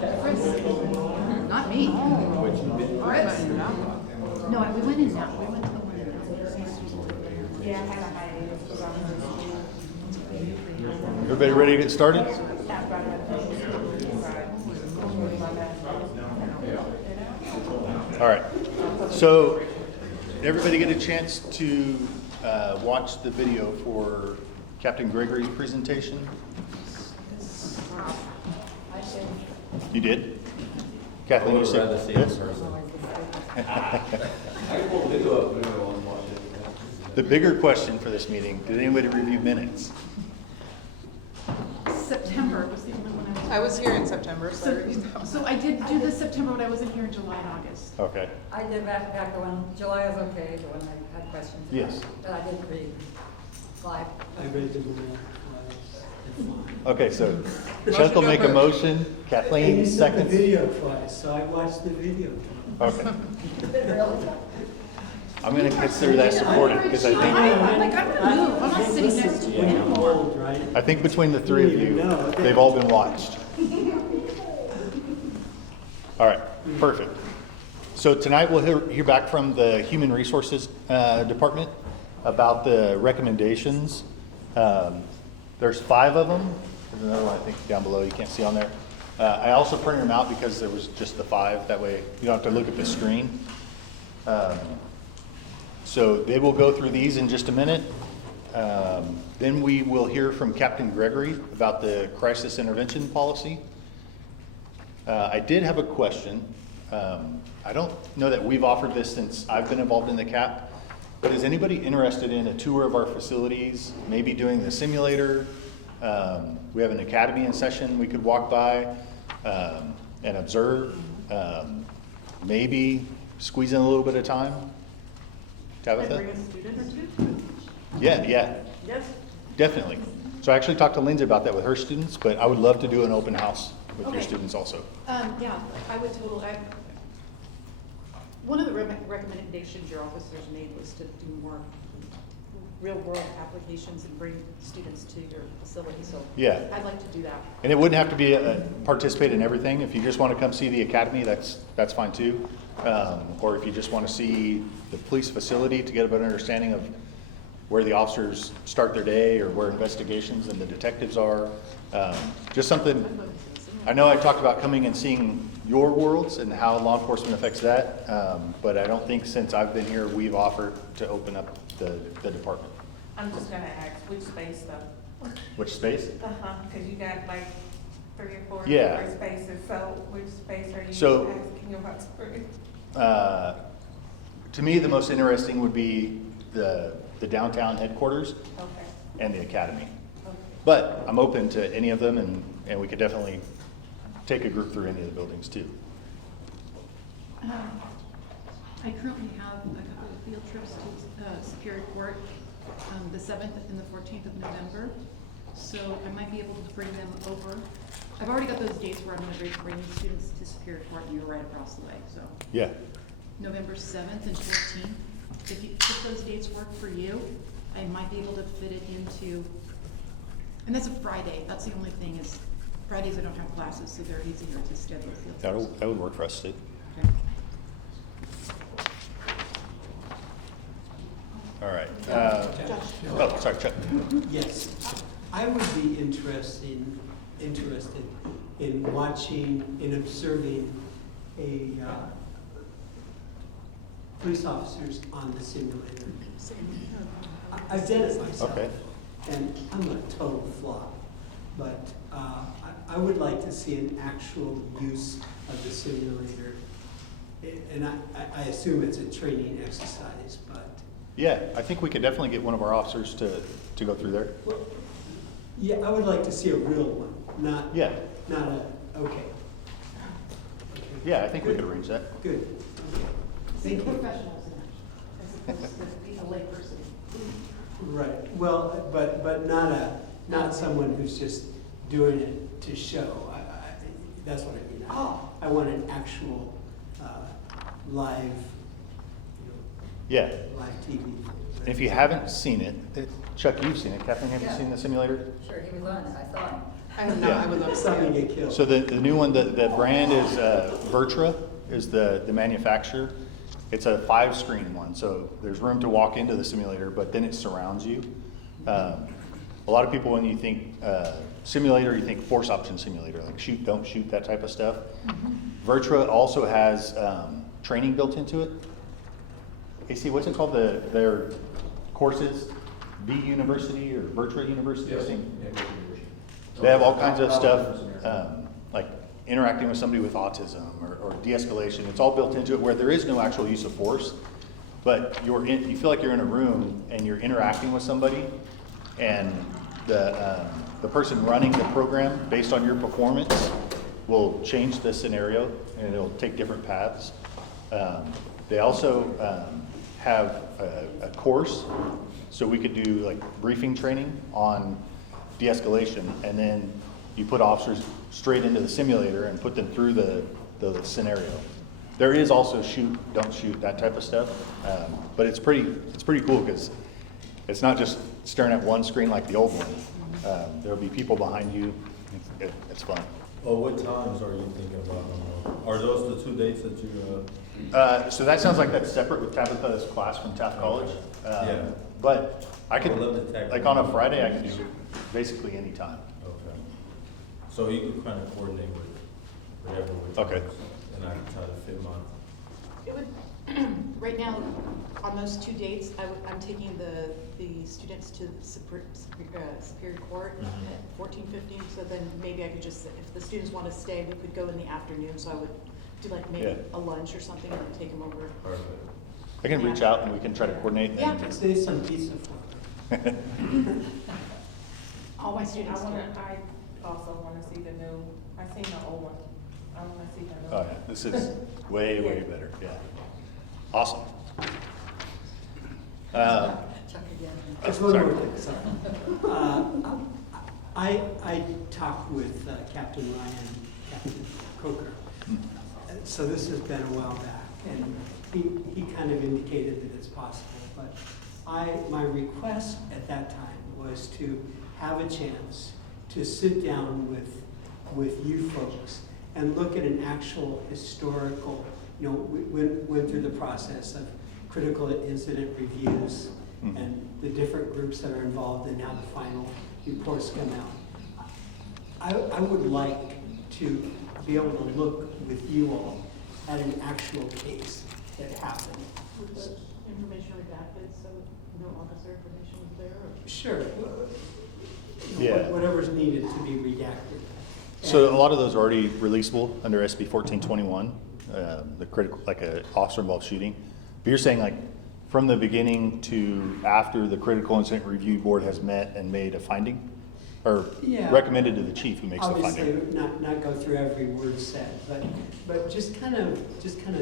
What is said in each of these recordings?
Chris? Not me. Chris? No, we went in now. We went in now. Everybody ready to get started? All right. So, did everybody get a chance to watch the video for Captain Gregory's presentation? You did? Kathleen, you said yes? The bigger question for this meeting, did anybody review minutes? September was the only one I was here in September, so. So I did do this September, but I wasn't here in July and August. Okay. I did back when July was okay, but when I had questions. Yes. But I didn't read live. I read the minute. Okay, so Chuck will make a motion, I Kathleen listened to the seconds. video twice, so I watched the video. Okay. Really? I'm going to consider that supported because I think I'm gonna move. I'm not sitting next to you When you're anymore. old, right? I think between the three of you, they've all been watched. All right, perfect. So tonight we'll hear back from the Human Resources Department about the recommendations. There's 5 of them. There's another one I think down below you can't see on there. I also printed them out because there was just the 5. That way you don't have to look at the screen. So they will go through these in just a minute. Then we will hear from Captain Gregory about the crisis intervention policy. I did have a question. I don't know that we've offered this since I've been involved in the CAP, but is anybody interested in a tour of our facilities, maybe doing the simulator? We have an academy in session we could walk by and observe. Maybe squeeze in a little bit of time. Tabitha? Bring a student or two? Yeah, Yes. definitely. So I actually talked to Lindsay about that with her students, but I would love to do an open house with your Okay. students also. Yeah, I would totally, one of the recommendations your officers made was to do more real-world applications and bring students to your facility, so Yeah. I'd like to do that. And it wouldn't have to be participate in everything. If you just want to come see the academy, that's fine too. Or if you just want to see the police facility to get a better understanding of where the officers start their day or where investigations and the detectives are. Just something, I know I talked about coming and seeing your worlds and how law enforcement affects that, but I don't think since I've been here, we've offered to open up the department. I'm just gonna ask, which space though? Which space? Cause you got like 3 or 4 Yeah. different spaces, so which space are you So- asking about? To me, the most interesting would be the downtown headquarters Okay, and the academy. okay. But I'm open to any of them, and we could definitely take a group through any of the buildings too. I currently have a couple of field trips to Superior Court, the 7th and the 14th of November. So I might be able to bring them over. I've already got those dates where I'm gonna bring these students to Superior Court, and you're right across the way, so. Yeah, November 7th and 14th. If those dates work for you, I might be able to fit it into, and that's a Friday. That's the only thing is Fridays I don't have classes, so they're easier to schedule field trips. that would work for us too. Okay. All right. Oh, sorry, Chuck. Yes, I would be interested in watching, in observing police officers on the simulator. I've done it myself. Okay. And I'm a total flop, but I would like to see an actual use of the simulator. And I assume it's a training exercise, but. Yeah, I think we could definitely get one of our officers to go through there. Well, yeah, I would like to see a real one, not Yeah, okay. yeah, I think we could arrange that. Good. Thank you. Professionals in it, as opposed to being a layperson. Right, well, but not someone who's just doing it to show. That's what I mean. I want an actual live, Yeah. live TV. And if you haven't seen it, Chuck, you've seen it. Kathleen, have you Yeah. seen the simulator? Sure, he was on it, I saw him. I have not, I would love to see Something it. get killed. So the new one, the brand is Vertra, is the manufacturer. It's a 5-screen one, so there's room to walk into the simulator, but then it surrounds you. A lot of people, when you think simulator, you think force option simulator, like shoot, don't shoot, that type of stuff. Vertra also has training built into it. AC, what's it called? Their courses, V University or Vertra University? I think. They have all kinds of stuff, like interacting with somebody with autism or de-escalation. It's all built into it where there is no actual use of force, but you feel like you're in a room and you're interacting with somebody, and the person running the program, based on your performance, will change the scenario and it'll take different paths. They also have a course, so we could do like briefing training on de-escalation, and then you put officers straight into the simulator and put them through the scenario. There is also shoot, don't shoot, that type of stuff, but it's pretty cool because it's not just staring at one screen like the old one. There'll be people behind you. It's fun. Oh, what times are you thinking about? Are those the 2 dates that you? So that sounds like that's separate with Tabitha's class from Taft College. Yeah. But I could, I would love to tag like on a Friday, I could do basically any time. Okay. So you could kind of coordinate with whatever. Okay. And I can try to fit mine. It would, right now, on those 2 dates, I'm taking the students to Superior Court at 14:15, so then maybe I could just, if the students want to stay, we could go in the afternoon, so I would do like maybe Yeah. a lunch or something and then take them over. Perfect. I can reach out and we can try to coordinate. and then- Yeah. Say some pizza for All my I students wanna, can. I also wanna see the new, I seen the old one. I wanna see the new. Oh, yeah, this is way, way better, yeah. Awesome. Chuck again. Just one Sorry. more thing, sorry. I talked with Captain Ryan, Captain Coker. So this has been a while back, and he kind of indicated that it's possible. But my request at that time was to have a chance to sit down with you folks and look at an actual historical, we went through the process of critical incident reviews Mhm. and the different groups that are involved and how the final reports come out. I would like to be able to look with you all at an actual case that happened. With the information redacted, so no officer information was there, or? Sure. Yeah. Whatever's needed to be redacted. So And- a lot of those are already releasable under SB 1421, the critical, like a officer involved shooting. But you're saying like from the beginning to after the critical incident review board has met and made a finding? Or Yeah. recommended to the chief who makes the Obviously, finding? not go through every word said, but just kind of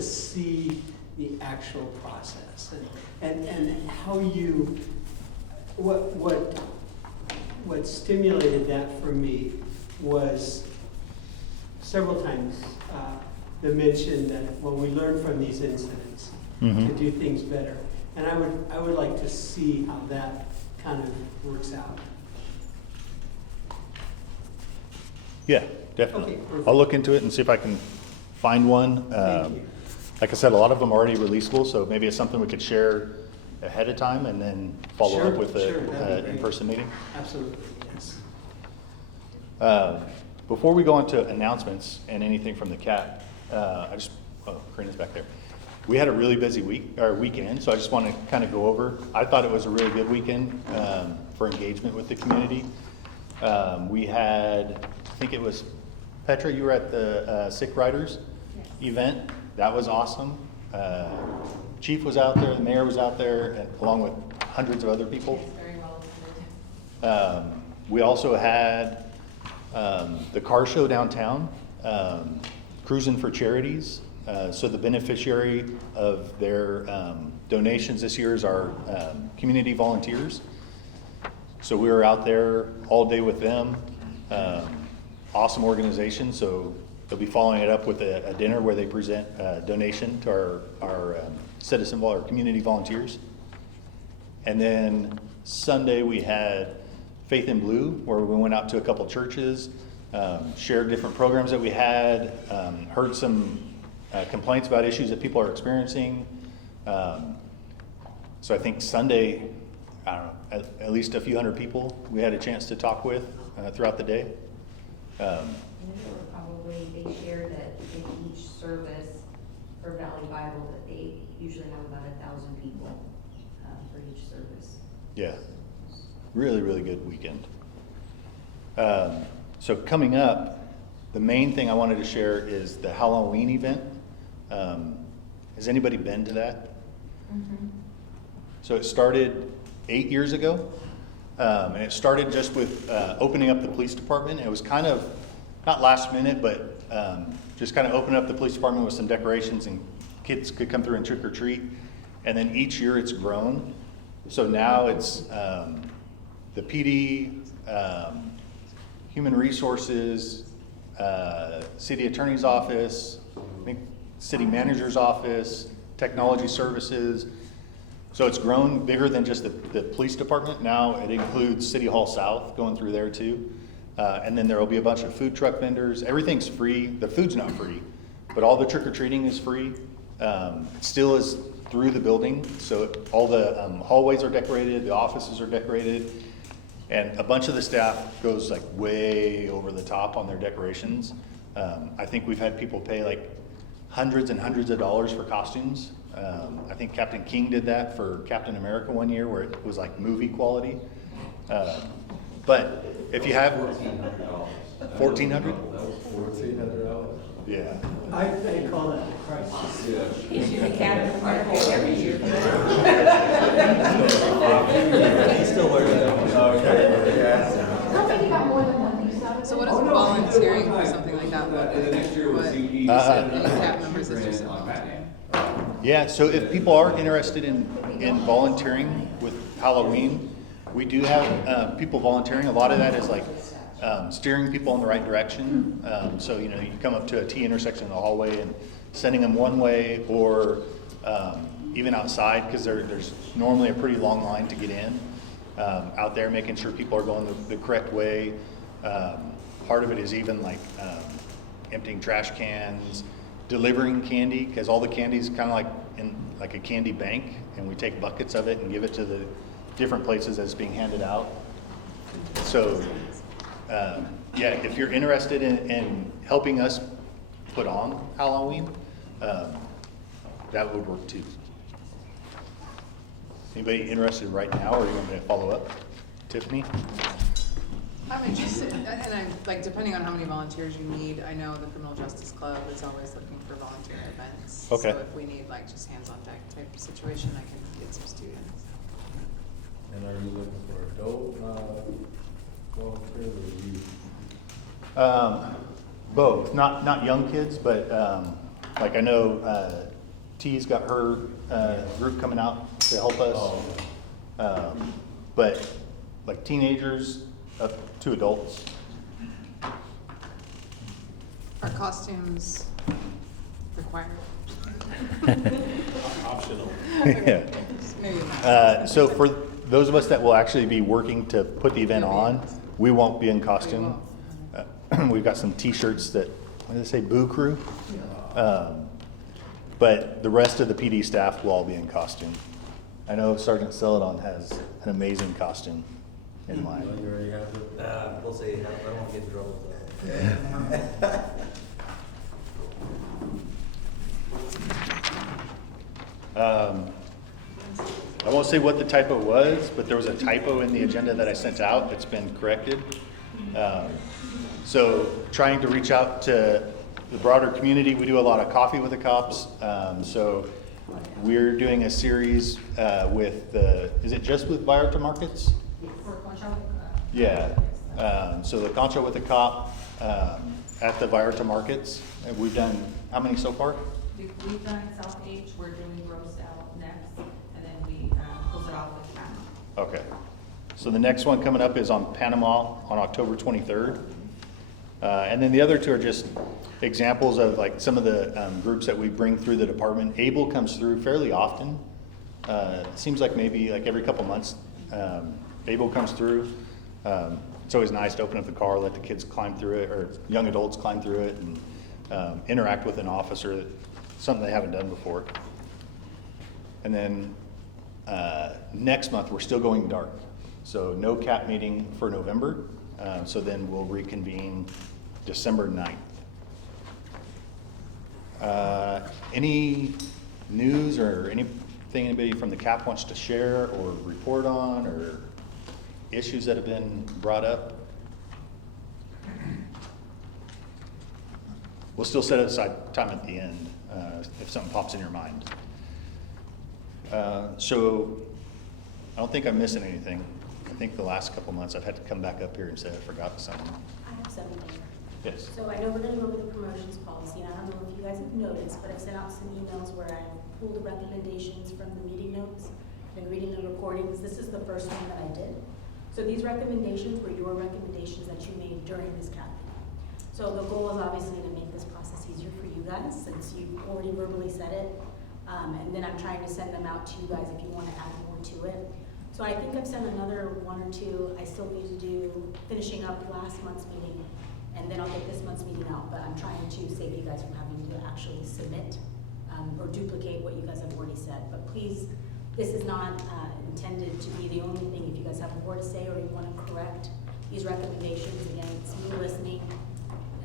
see the actual process and how you, what stimulated that for me was several times the mention that, well, we learn from these incidents to Mhm. do things better. And I would like to see how that kind of works out. Yeah, definitely. Okay, perfect. I'll look into it and see if I can find one. Thank you. Like I said, a lot of them are already releasable, so maybe it's something we could share ahead of time and then follow Sure, up with sure, that'd be an great. in-person meeting. Absolutely, yes. Before we go into announcements and anything from the CAT, Karina's back there. We had a really busy weekend, so I just want to kind of go over. I thought it was a really good weekend for engagement with the community. We had, I think it was, Petra, you were at the Sick Riders event. That was awesome. Chief was out there, the mayor was out there, and along with hundreds of other people. Very well attended. We also had the car show downtown, Cruising for Charities. So the beneficiary of their donations this year is our community volunteers. So we were out there all day with them. Awesome organization. So they'll be following it up with a dinner where they present a donation to our our community volunteers. And then Sunday we had Faith in Blue, where we went out to a couple churches. shared different programs that we had, heard some complaints about issues that people are experiencing. So I think Sunday, I don't know, at least a few hundred people we had a chance to talk with throughout the day. And there were probably, they shared that in each service for Valley Bible, that they usually have about 1,000 people for each service. Yeah, really, really good weekend. So coming up, the main thing I wanted to share is the Halloween event. Has anybody been to that? So it started 8 years ago, and it started just with opening up the police department. It was kind of, not last minute, but just kind of open up the police department with some decorations and kids could come through and trick or treat. And then each year it's grown. So now it's the PD, Human Resources, City Attorney's Office, I think City Manager's Office, Technology Services. So it's grown bigger than just the police department. Now it includes City Hall South going through there too. And then there will be a bunch of food truck vendors. Everything's free. The food's not free, but all the trick-or-treating is free. It still is through the building. So all the hallways are decorated, the offices are decorated, and a bunch of the staff goes like way over the top on their decorations. I think we've had people pay like hundreds and hundreds of dollars for costumes. I think Captain King did that for Captain America one year where it was like movie quality. But if you have $1,400? $1,400? Yeah. I call that the crisis. He's using Captain America every year. Still wearing that. How many got more than one piece out of it? So what is volunteering for something like that? What any CAP members is just volunteering? Yeah, so if people are interested in volunteering with Halloween, we do have people volunteering. A lot of that is like steering people in the right direction. So, you know, you come up to a T intersection in the hallway and sending them one way, or even outside, because there's normally a pretty long line to get in. Out there, making sure people are going the correct way. Part of it is even like emptying trash cans, delivering candy, because all the candy's kind of like in like a candy bank, and we take buckets of it and give it to the different places as it's being handed out. So, yeah, if you're interested in helping us put on Halloween, that would work too. Anybody interested right now, or you want me to follow up? Tiffany? I'm interested, and I'm, like, depending on how many volunteers you need, I know the Criminal Justice Club is always looking for volunteer events. Okay. So if we need like just hands-on deck type of situation, I can get some students. And are you looking for adult volunteers or youth? Both, not young kids, but like I know T's got her group coming out to help us. But like teenagers up to adults. Are costumes required? Optional. Yeah. Maybe not. So for those of us that will actually be working to put the event on, we won't be in costume. We've got some T-shirts that, what does it say, Boo Crew? But the rest of the PD staff will all be in costume. I know Sergeant Celadon has an amazing costume in mind. You already have it? We'll see, I won't get in trouble with that. I won't say what the typo was, but there was a typo in the agenda that I sent out that's been corrected. So trying to reach out to the broader community, we do a lot of coffee with the cops. So we're doing a series with the, is it just with Vallarta Markets? Yeah. So the Concho with the Cop at the Vallarta Markets. And we've done, how many so far? We've done South H, we're doing Roselle next, and then we close it off with Panama. Okay. So the next one coming up is on Panama on October 23rd. And then the other two are just examples of like some of the groups that we bring through the department. ABLE comes through fairly often. It seems like maybe like every couple months, ABLE comes through. it's always nice to open up the car, let the kids climb through it, or young adults climb through it, and interact with an officer, something they haven't done before. And then next month, we're still going dark. So no CAP meeting for November. So then we'll reconvene December 9th. Any news or anything anybody from the CAP wants to share or report on, or issues that have been brought up? We'll still set aside time at the end if something pops in your mind. So I don't think I'm missing anything. I think the last couple months I've had to come back up here and say I forgot something. I have something. Yes. So I know we're gonna go over the promotions policy, and I don't know if you guys have noticed, but I've sent out some emails where I pulled the recommendations from the meeting notes, been reading the recordings. This is the first one that I did. So these recommendations were your recommendations that you made during this CAP meeting. So the goal is obviously to make this process easier for you guys, since you've already verbally said it. And then I'm trying to send them out to you guys if you want to add more to it. So I think I've sent another one or two. I still need to do finishing up last month's meeting, and then I'll get this month's meeting out, but I'm trying to save you guys from having to actually submit or duplicate what you guys have already said. But please, this is not intended to be the only thing. If you guys have more to say or you want to correct these recommendations, again, it's me listening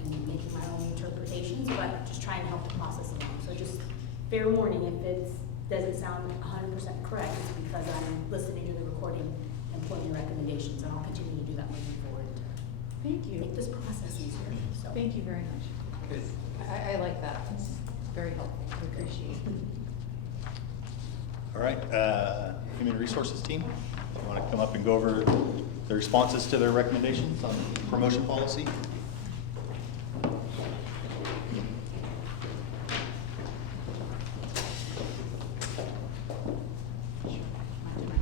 and making my own interpretations, but just trying to help the process along. So just fair warning, if it doesn't sound 100% correct, it's because I'm listening to the recording and pulling your recommendations, and I'll continue to do that moving forward to Thank you. make this process easier. So. Thank you very much. Good. I like that. It's very helpful. I appreciate it. All right, Human Resources team, you want to come up and go over the responses to their recommendations on promotion policy?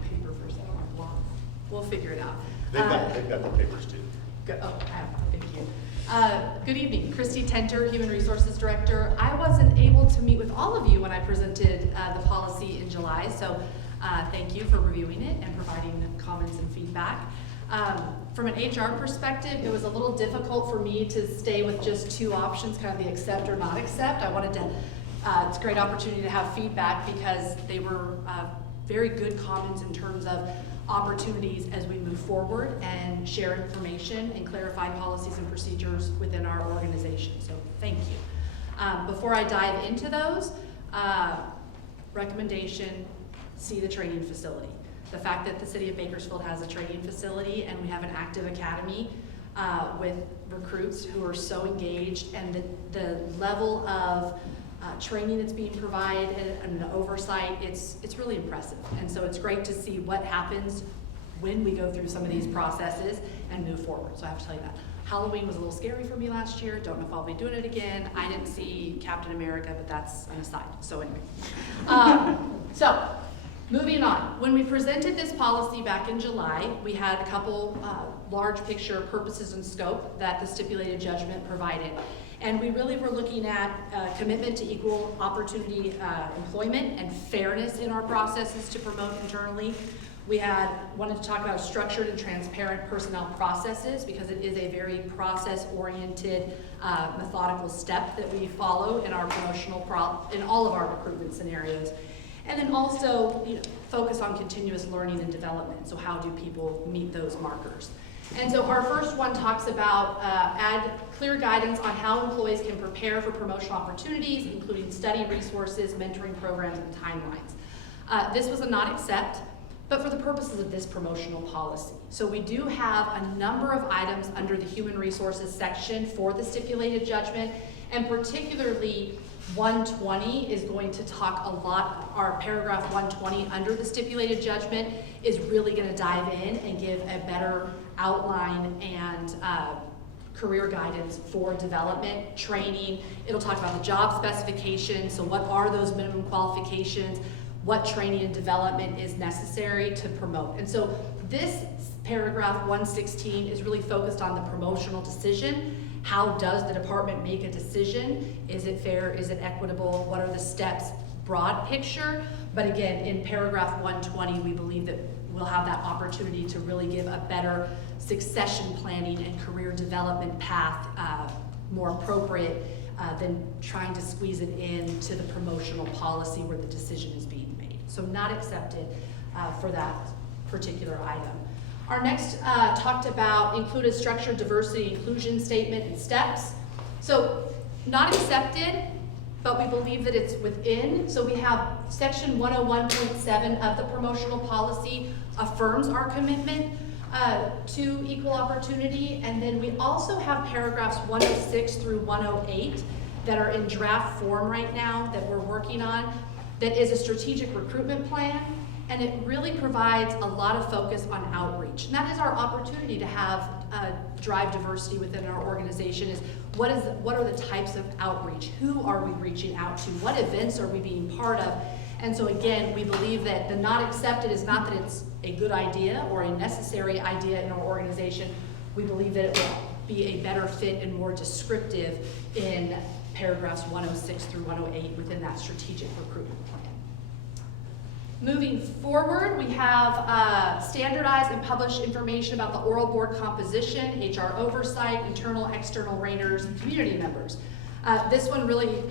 Paper first, I don't want to block. We'll figure it out. They've got the papers too. Good, thank you. Good evening, Christy Tenter, Human Resources Director. I wasn't able to meet with all of you when I presented the policy in July, so thank you for reviewing it and providing comments and feedback. From an HR perspective, it was a little difficult for me to stay with just two options, kind of the accept or not accept. I wanted to, it's a great opportunity to have feedback because they were very good comments in terms of opportunities as we move forward and share information and clarify policies and procedures within our organization. So thank you. Before I dive into those, recommendation, see the training facility. The fact that the city of Bakersfield has a training facility and we have an active academy with recruits who are so engaged, and the level of training that's being provided and the oversight, it's really impressive. And so it's great to see what happens when we go through some of these processes and move forward. So I have to tell you that. Halloween was a little scary for me last year. Don't know if I'll be doing it again. I didn't see Captain America, but that's an aside. So anyway. So moving on. When we presented this policy back in July, we had a couple large picture purposes and scope that the stipulated judgment provided. And we really were looking at commitment to equal opportunity employment and fairness in our processes to promote internally. We wanted to talk about structured and transparent personnel processes because it is a very process-oriented, methodical step that we follow in our in all of our recruitment scenarios. And then also, focus on continuous learning and development. So how do people meet those markers? And so our first one talks about add clear guidance on how employees can prepare for promotional opportunities, including study resources, mentoring programs, and timelines. This was a not accept, but for the purposes of this promotional policy. So we do have a number of items under the human resources section for the stipulated judgment, and particularly 120 is going to talk a lot, our paragraph 120 under the stipulated judgment is really going to dive in and give a better outline and career guidance for development, training. It'll talk about the job specifications, so what are those minimum qualifications, what training and development is necessary to promote. And so this paragraph 116 is really focused on the promotional decision. How does the department make a decision? Is it fair? Is it equitable? What are the steps? Broad picture. But again, in paragraph 120, we believe that we'll have that opportunity to really give a better succession planning and career development path, more appropriate than trying to squeeze it into the promotional policy where the decision is being made. So not accepted for that particular item. Our next talked about included structured diversity inclusion statement and steps. So not accepted, but we believe that it's within. So we have section 101.7 of the promotional policy affirms our commitment to equal opportunity. And then we also have paragraphs 106 through 108 that are in draft form right now that we're working on, that is a strategic recruitment plan. And it really provides a lot of focus on outreach. And that is our opportunity to have drive diversity within our organization, is what are the types of outreach? Who are we reaching out to? What events are we being part of? And so again, we believe that the not accepted is not that it's a good idea or a necessary idea in our organization. We believe that it will be a better fit and more descriptive in paragraphs 106 through 108 within that strategic recruitment plan. Moving forward, we have standardized and published information about the oral board composition, HR oversight, internal, external raters, and community members. This one really,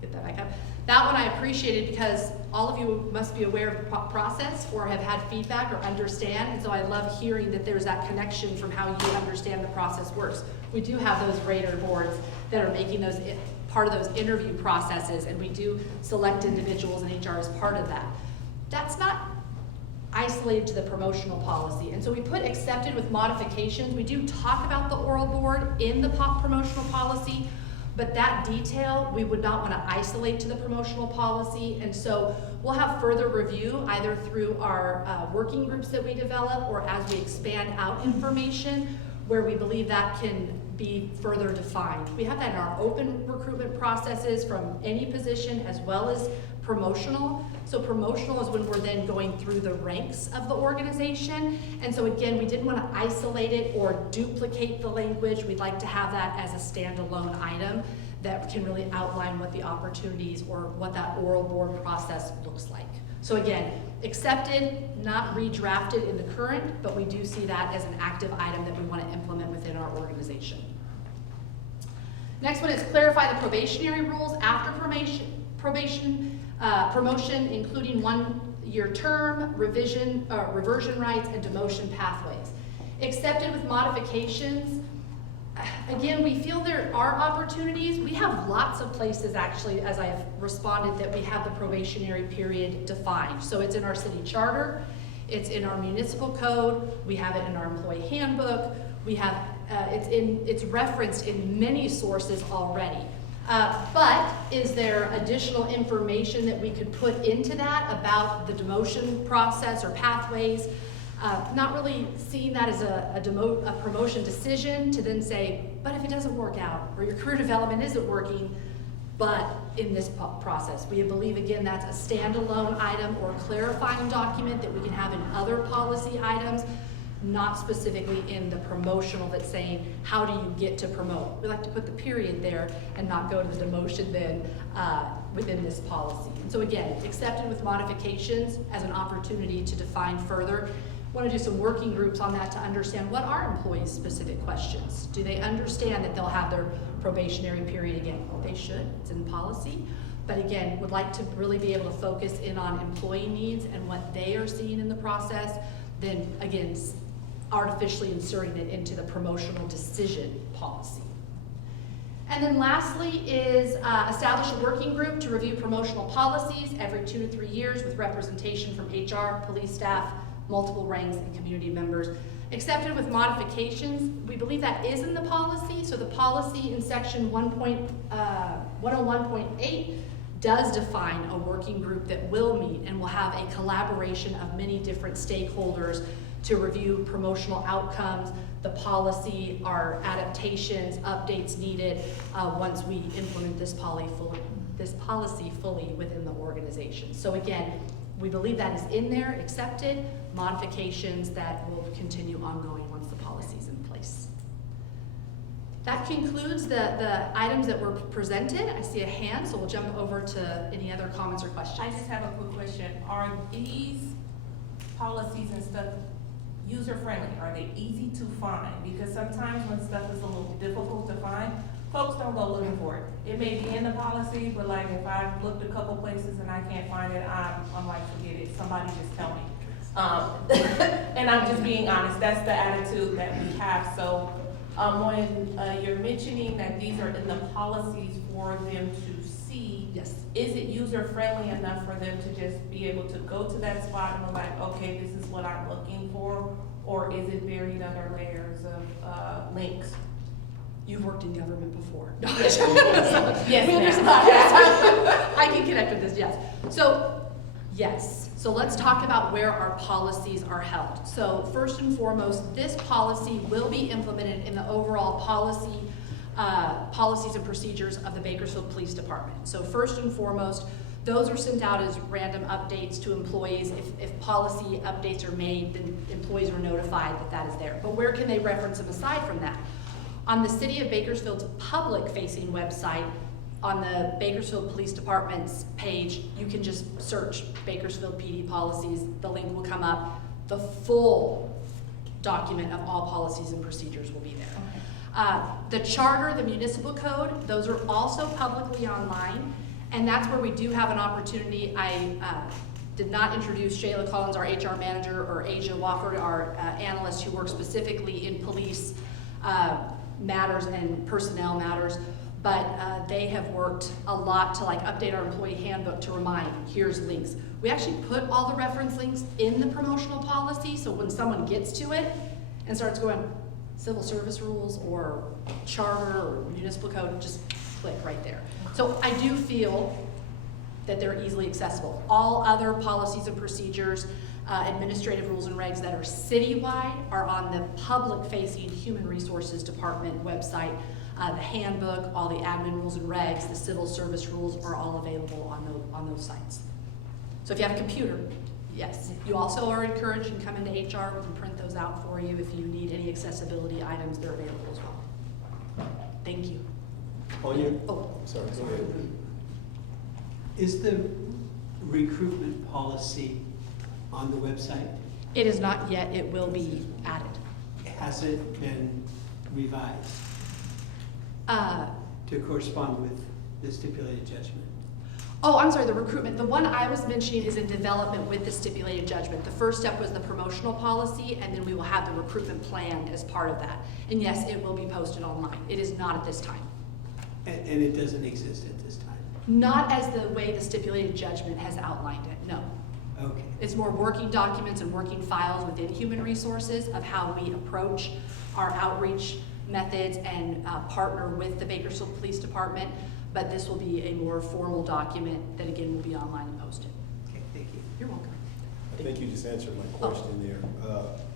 get that back up. That one I appreciated because all of you must be aware of the process or have had feedback or understand, and so I love hearing that there's that connection from how you understand the process works. We do have those rater boards that are making those part of those interview processes, and we do select individuals in HR as part of that. That's not isolated to the promotional policy, and so we put accepted with modifications. We do talk about the oral board in the promotional policy, but that detail we would not want to isolate to the promotional policy, and so we'll have further review either through our working groups that we develop or as we expand out information where we believe that can be further defined. We have that in our open recruitment processes from any position as well as promotional. So promotional is when we're then going through the ranks of the organization. And so again, we didn't want to isolate it or duplicate the language. We'd like to have that as a standalone item that can really outline what the opportunities or what that oral board process looks like. So again, accepted, not redrafted in the current, but we do see that as an active item that we want to implement within our organization. Next one is clarify the probationary rules after promotion, including 1-year term, reversion rights, and demotion pathways. Accepted with modifications. Again, we feel there are opportunities. We have lots of places actually, as I have responded, that we have the probationary period defined. So it's in our city charter, it's in our municipal code, we have it in our employee handbook, we have it's referenced in many sources already. But is there additional information that we could put into that about the demotion process or pathways? Not really seeing that as a promotion decision to then say, but if it doesn't work out, or your career development isn't working, but in this process. We believe, again, that's a standalone item or clarifying document that we can have in other policy items, not specifically in the promotional that's saying, how do you get to promote? We like to put the period there and not go to the demotion then within this policy. And so again, accepted with modifications as an opportunity to define further. Want to do some working groups on that to understand what are employees' specific questions. Do they understand that they'll have their probationary period again? Well, they should, it's in policy. But again, would like to really be able to focus in on employee needs and what they are seeing in the process, then again, artificially inserting it into the promotional decision policy. And then lastly is establish a working group to review promotional policies every 2 to 3 years with representation from HR, police staff, multiple ranks, and community members. Accepted with modifications. We believe that is in the policy. So the policy in section 101.8 does define a working group that will meet and will have a collaboration of many different stakeholders to review promotional outcomes, the policy, our adaptations, updates needed once we implement this policy fully within the organization. So again, we believe that is in there, accepted, modifications that will continue ongoing once the policy is in place. That concludes the items that were presented. I see a hand, so we'll jump over to any other comments or questions. I just have a quick question. Are these policies and stuff user-friendly? Are they easy to find? Because sometimes when stuff is a little difficult to find, folks don't go looking for it. It may be in the policy, but like if I've looked a couple places and I can't find it, I'm like, forget it, somebody just tell me. And I'm just being honest, that's the attitude that we have. So when you're mentioning that these are in the policies for them to see, Yes. is it user-friendly enough for them to just be able to go to that spot and be like, okay, this is what I'm looking for? Or is it buried under layers of links? You've worked in government before. Yes, We understand. ma'am. Yes. I can connect with this, yes. So, yes. So let's talk about where our policies are held. So first and foremost, this policy will be implemented in the overall policies and procedures of the Bakersfield Police Department. So first and foremost, those are sent out as random updates to employees. If policy updates are made, then employees are notified that that is there. But where can they reference them aside from that? On the City of Bakersfield's public-facing website, on the Bakersfield Police Department's page, you can just search Bakersfield PD policies. The link will come up. The full document of all policies and procedures will be there. The charter, the municipal code, those are also publicly online, and that's where we do have an opportunity. I did not introduce Shayla Collins, our HR manager, or Asia Wofford, our analyst who works specifically in police matters and personnel matters, but they have worked a lot to like update our employee handbook to remind, here's links. We actually put all the reference links in the promotional policy, so when someone gets to it and starts going civil service rules or charter or municipal code, just click right there. So I do feel that they're easily accessible. All other policies and procedures, administrative rules and regs that are citywide are on the public-facing Human Resources Department website. The handbook, all the admin rules and regs, the civil service rules are all available on those sites. So if you have a computer, yes. You also are encouraged and come into HR, we can print those out for you. If you need any accessibility items, they're available as well. Thank you. Sorry, go ahead. Is the recruitment policy on the website? It is not yet, it will be added. Has it been revised to correspond with the stipulated judgment? Oh, I'm sorry, the recruitment. The one I was mentioning is in development with the stipulated judgment. The first step was the promotional policy, and then we will have the recruitment plan as part of that. And yes, it will be posted online. It is not at this time. And it doesn't exist at this time? Not as the way the stipulated judgment has outlined it, no. Okay. It's more working documents and working files within human resources of how we approach our outreach methods and partner with the Bakersfield Police Department. But this will be a more formal document that again will be online and posted. Okay, thank you. You're welcome. I think you just answered my question there.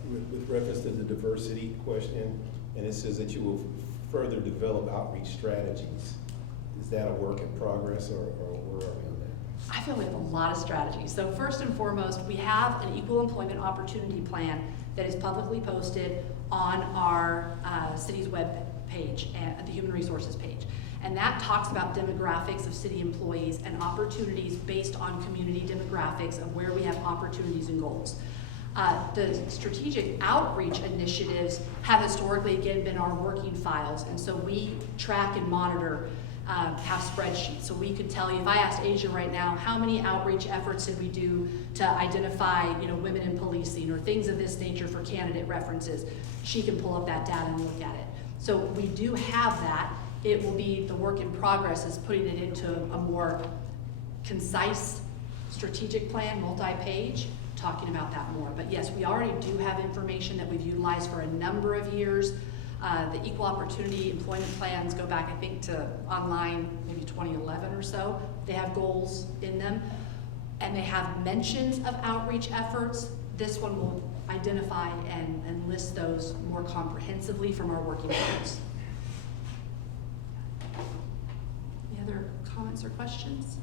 With reference to the diversity question, and it says that you will further develop outreach strategies. Is that a work in progress or where are we on that? I feel we have a lot of strategies. So first and foremost, we have an equal employment opportunity plan that is publicly posted on our city's web page, and the human resources page. And that talks about demographics of city employees and opportunities based on community demographics of where we have opportunities and goals. The strategic outreach initiatives have historically, again, been our working files. And so we track and monitor, have spreadsheets. So we could tell you, if I asked Asia right now, how many outreach efforts did we do to identify, women in policing or things of this nature for candidate references, she can pull up that data and look at it. So we do have that. It will be the work in progress is putting it into a more concise strategic plan, multi-page, talking about that more. But yes, we already do have information that we've utilized for a number of years. The equal opportunity employment plans go back, I think, to online, maybe 2011 or so. They have goals in them, and they have mentions of outreach efforts. This one will identify and list those more comprehensively from our working groups. Any other comments or questions?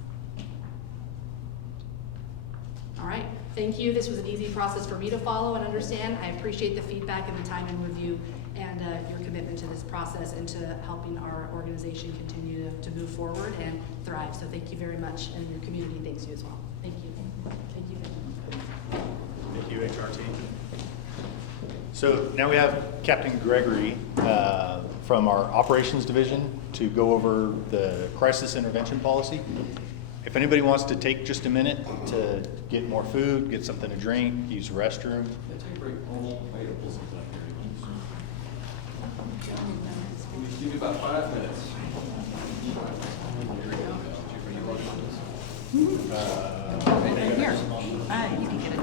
All right, thank you. This was an easy process for me to follow and understand. I appreciate the feedback and the time and review, and your commitment to this process and to helping our organization continue to move forward and thrive. So thank you very much, and your community thanks you as well. Thank you. Thank you. Thank you, HRT. So now we have Captain Gregory from our operations division to go over the crisis intervention policy. If anybody wants to take just a minute to get more food, get something to drink, use the restroom. Give you about 5 minutes. You can get it.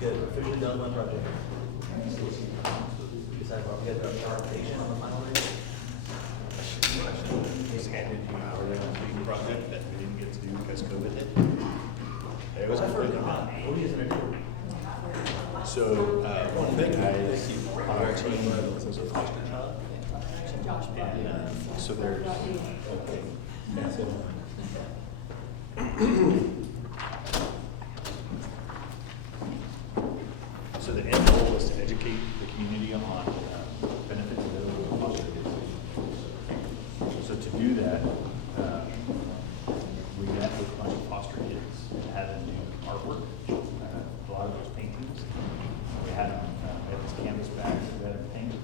Good, officially done my project. Decide what we got our patient on the final day. Just handed you our big project that we didn't get to do because COVID hit. It was What are you gonna do? So, one of the guys on our team was a foster child. And so there's, okay, that's it. So the end goal is to educate the community on benefits of foster kids. So to do that, we met with a bunch of foster kids and had them do artwork, a lot of those paintings. We had them, we had these canvas bags that we had them paint.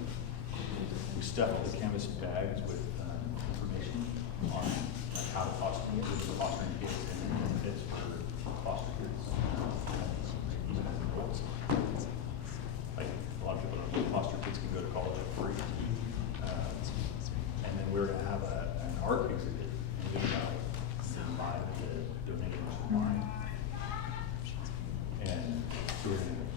We stuffed the canvas bags with information on like how to foster kids and benefits for foster kids, even as adults. Like a lot of people don't know foster kids can go to college for free. And then we're gonna have an art exhibit and give out buy the donations online. And so we're gonna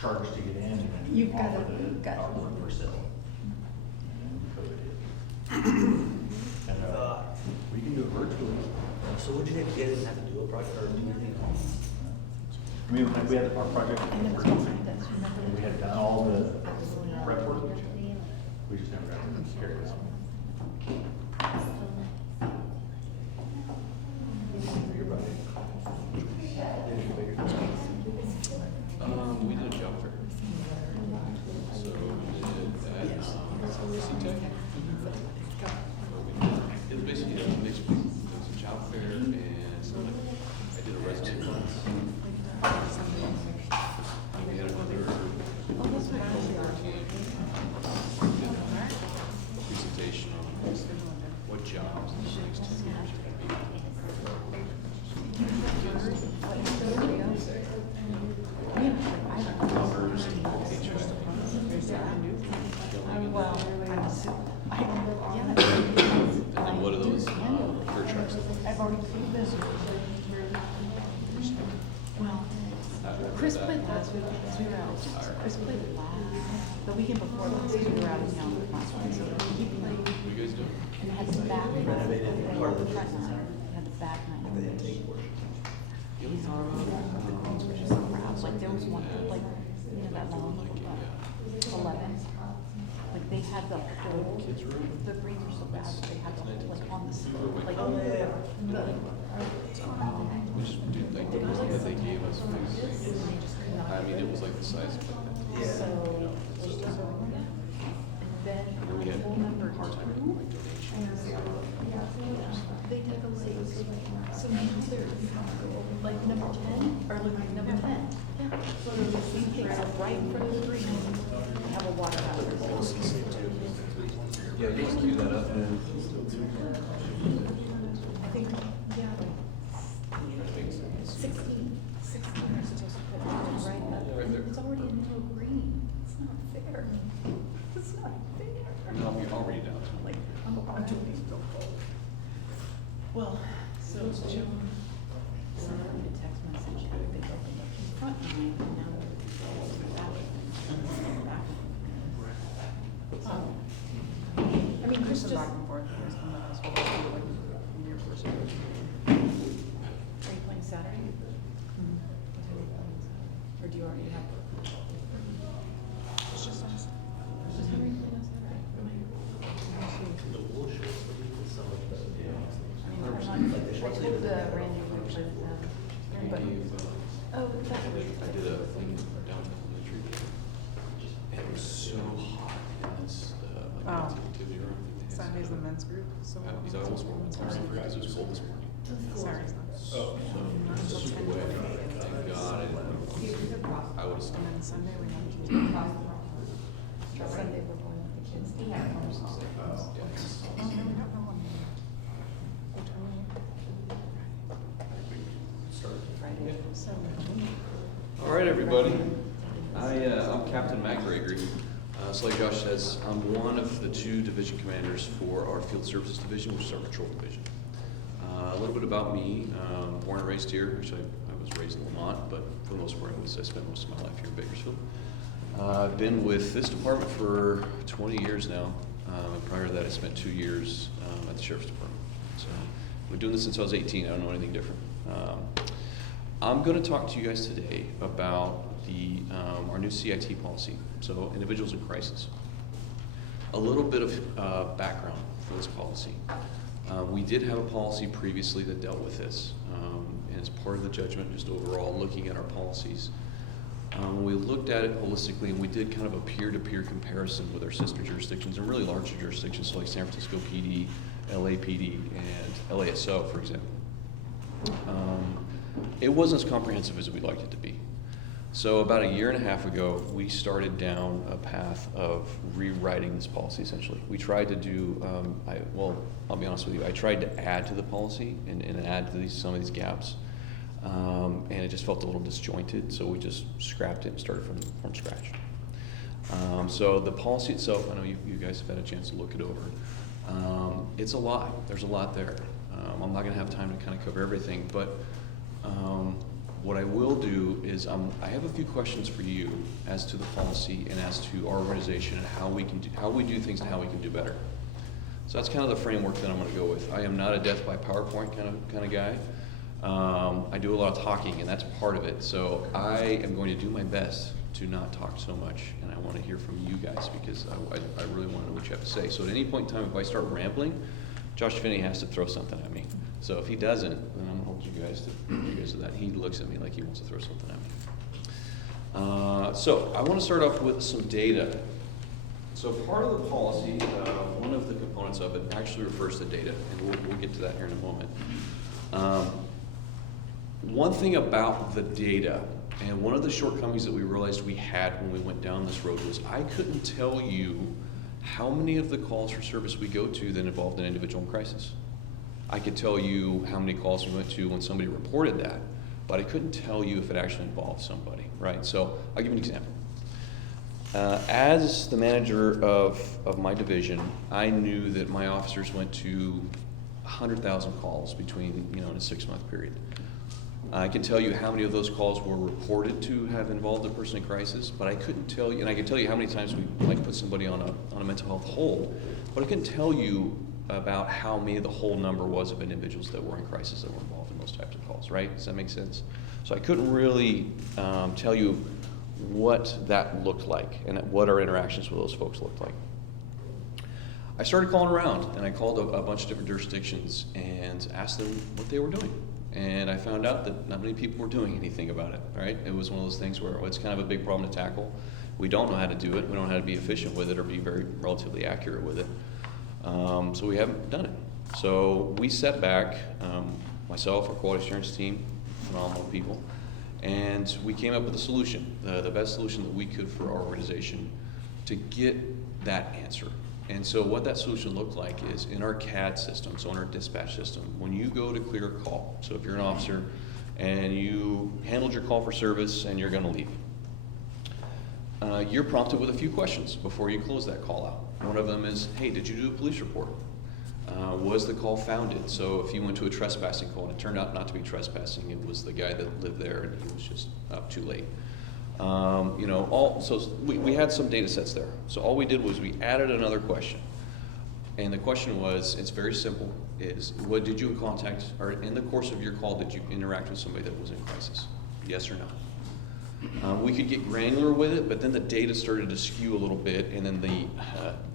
charge to get in and then offer the artwork for sale. And then COVID hit. And we can do it virtually. So would you guys have to do a project or do anything else? I mean, like we had our project, and we had done all the prep work. We just never got to carry it out. We did a job fair. So we did at CTEC. It was basically a mix between a job fair and I did a resume class. We had another presentation on what jobs in the next 10 years are going And then what are those per trucks? I've already played this. Well, Chris played last week because we were out. Chris played the weekend before last because we were out of town last week. So he played. What are you guys doing? And it had the back nine. The front nine. It had the back nine. These are the queens were just so proud. Like there was one like that long 11. Like they had the greens were so bad that they had the like on the slope like We just did like the one that they gave us. I mean, it was like the size of like so and then we had number hard time with like donations. they take away so maybe they're like number 10 or like number writing for the agreement, I have a water hazard. Yeah, you want to queue that up? I think, yeah, like 16 are supposed to put it right up. Right there. It's already a no green. It's not fair. It's not fair. No, I'll read it out. Like, I'm doing so cold. Well, so Joan sent me a text message, how they opened up his front line, and now they're back. I mean, Chris just. Back and forth, there's someone else who wants to do it in your first. Are you playing Saturday? What time are you playing Saturday? Or do you already have? It's just us. Just how are you playing on Saturday? I told Randy we played with them. But, oh, that was. I did a thing downtown elementary. And it was so hot in this, like, activity room. Sunday's the men's group, so. He's almost more than 30 degrees, it was cold this morning. Saturdays not. So, super wet, thank God, I didn't, I would have And then Sunday we have. Sunday we're going with the kids. Yeah. Friday. So. All right, everybody. I'm Captain Matt Gregory. So like Josh says, I'm one of the 2 division commanders for our Field Services Division, which is our patrol division. A little bit about me, born and raised here. Actually, I was raised in Lamont, but for the most part, I spent most of my life here in Bakersfield. I've been with this department for 20 years now. Prior to that, I spent 2 years at the Sheriff's Department. So I've been doing this since I was 18. I don't know anything different. I'm going to talk to you guys today about our new CIT policy, so individuals in crisis. A little bit of background for this policy. We did have a policy previously that dealt with this, and as part of the judgment, just overall looking at our policies, we looked at it holistically, and we did kind of a peer-to-peer comparison with our sister jurisdictions and really larger jurisdictions, so like San Francisco PD, LAPD, and LASO, for example. It wasn't as comprehensive as we'd like it to be. So about a year and a half ago, we started down a path of rewriting this policy, essentially. We tried to do, I'll be honest with you, I tried to add to the policy and add to some of these gaps. And it just felt a little disjointed, so we just scrapped it and started from scratch. So the policy itself, I know you guys have had a chance to look it over. It's a lot. There's a lot there. I'm not gonna have time to kind of cover everything, but what I will do is I have a few questions for you as to the policy and as to our organization and how we do things and how we can do better. So that's kind of the framework that I'm going to go with. I am not a death by PowerPoint kind of guy. I do a lot of talking, and that's part of it. So I am going to do my best to not talk so much, and I want to hear from you guys because I really want to know what you have to say. So at any point in time, if I start rambling, Josh Finney has to throw something at me. So if he doesn't, then I'm gonna hold you guys to that. He looks at me like he wants to throw something at me. So I want to start off with some data. So part of the policy, one of the components of it actually refers to data, and we'll get to that here in a moment. One thing about the data, and one of the shortcomings that we realized we had when we went down this road was I couldn't tell you how many of the calls for service we go to that involved an individual in crisis. I could tell you how many calls we went to when somebody reported that, but I couldn't tell you if it actually involved somebody, right? So I'll give you an example. As the manager of my division, I knew that my officers went to 100,000 calls between, in a 6-month period. I can tell you how many of those calls were reported to have involved a person in crisis, but I couldn't tell you, and I can tell you how many times we might put somebody on a mental health hold, but I couldn't tell you about how many the whole number was of individuals that were in crisis that were involved in those types of calls, right? Does that make sense? So I couldn't really tell you what that looked like and what our interactions with those folks looked like. I started calling around, and I called a bunch of different jurisdictions and asked them what they were doing. And I found out that not many people were doing anything about it, right? It was one of those things where it's kind of a big problem to tackle. We don't know how to do it. We don't know how to be efficient with it or be very relatively accurate with it. So we haven't done it. So we set back, myself, our quality assurance team, phenomenal people, And we came up with a solution, the best solution that we could for our organization to get that answer. And so what that solution looked like is in our CAD system, so in our dispatch system, when you go to clear a call, so if you're an officer and you handled your call for service and you're gonna leave, you're prompted with a few questions before you close that call out. One of them is, hey, did you do a police report? Was the call founded? So if you went to a trespassing call and it turned out not to be trespassing, it was the guy that lived there and he was just up too late. You know, so we had some data sets there. So all we did was we added another question. And the question was, it's very simple, is what did you contact, or in the course of your call, did you interact with somebody that was in crisis? Yes or no? We could get granular with it, but then the data started to skew a little bit, and then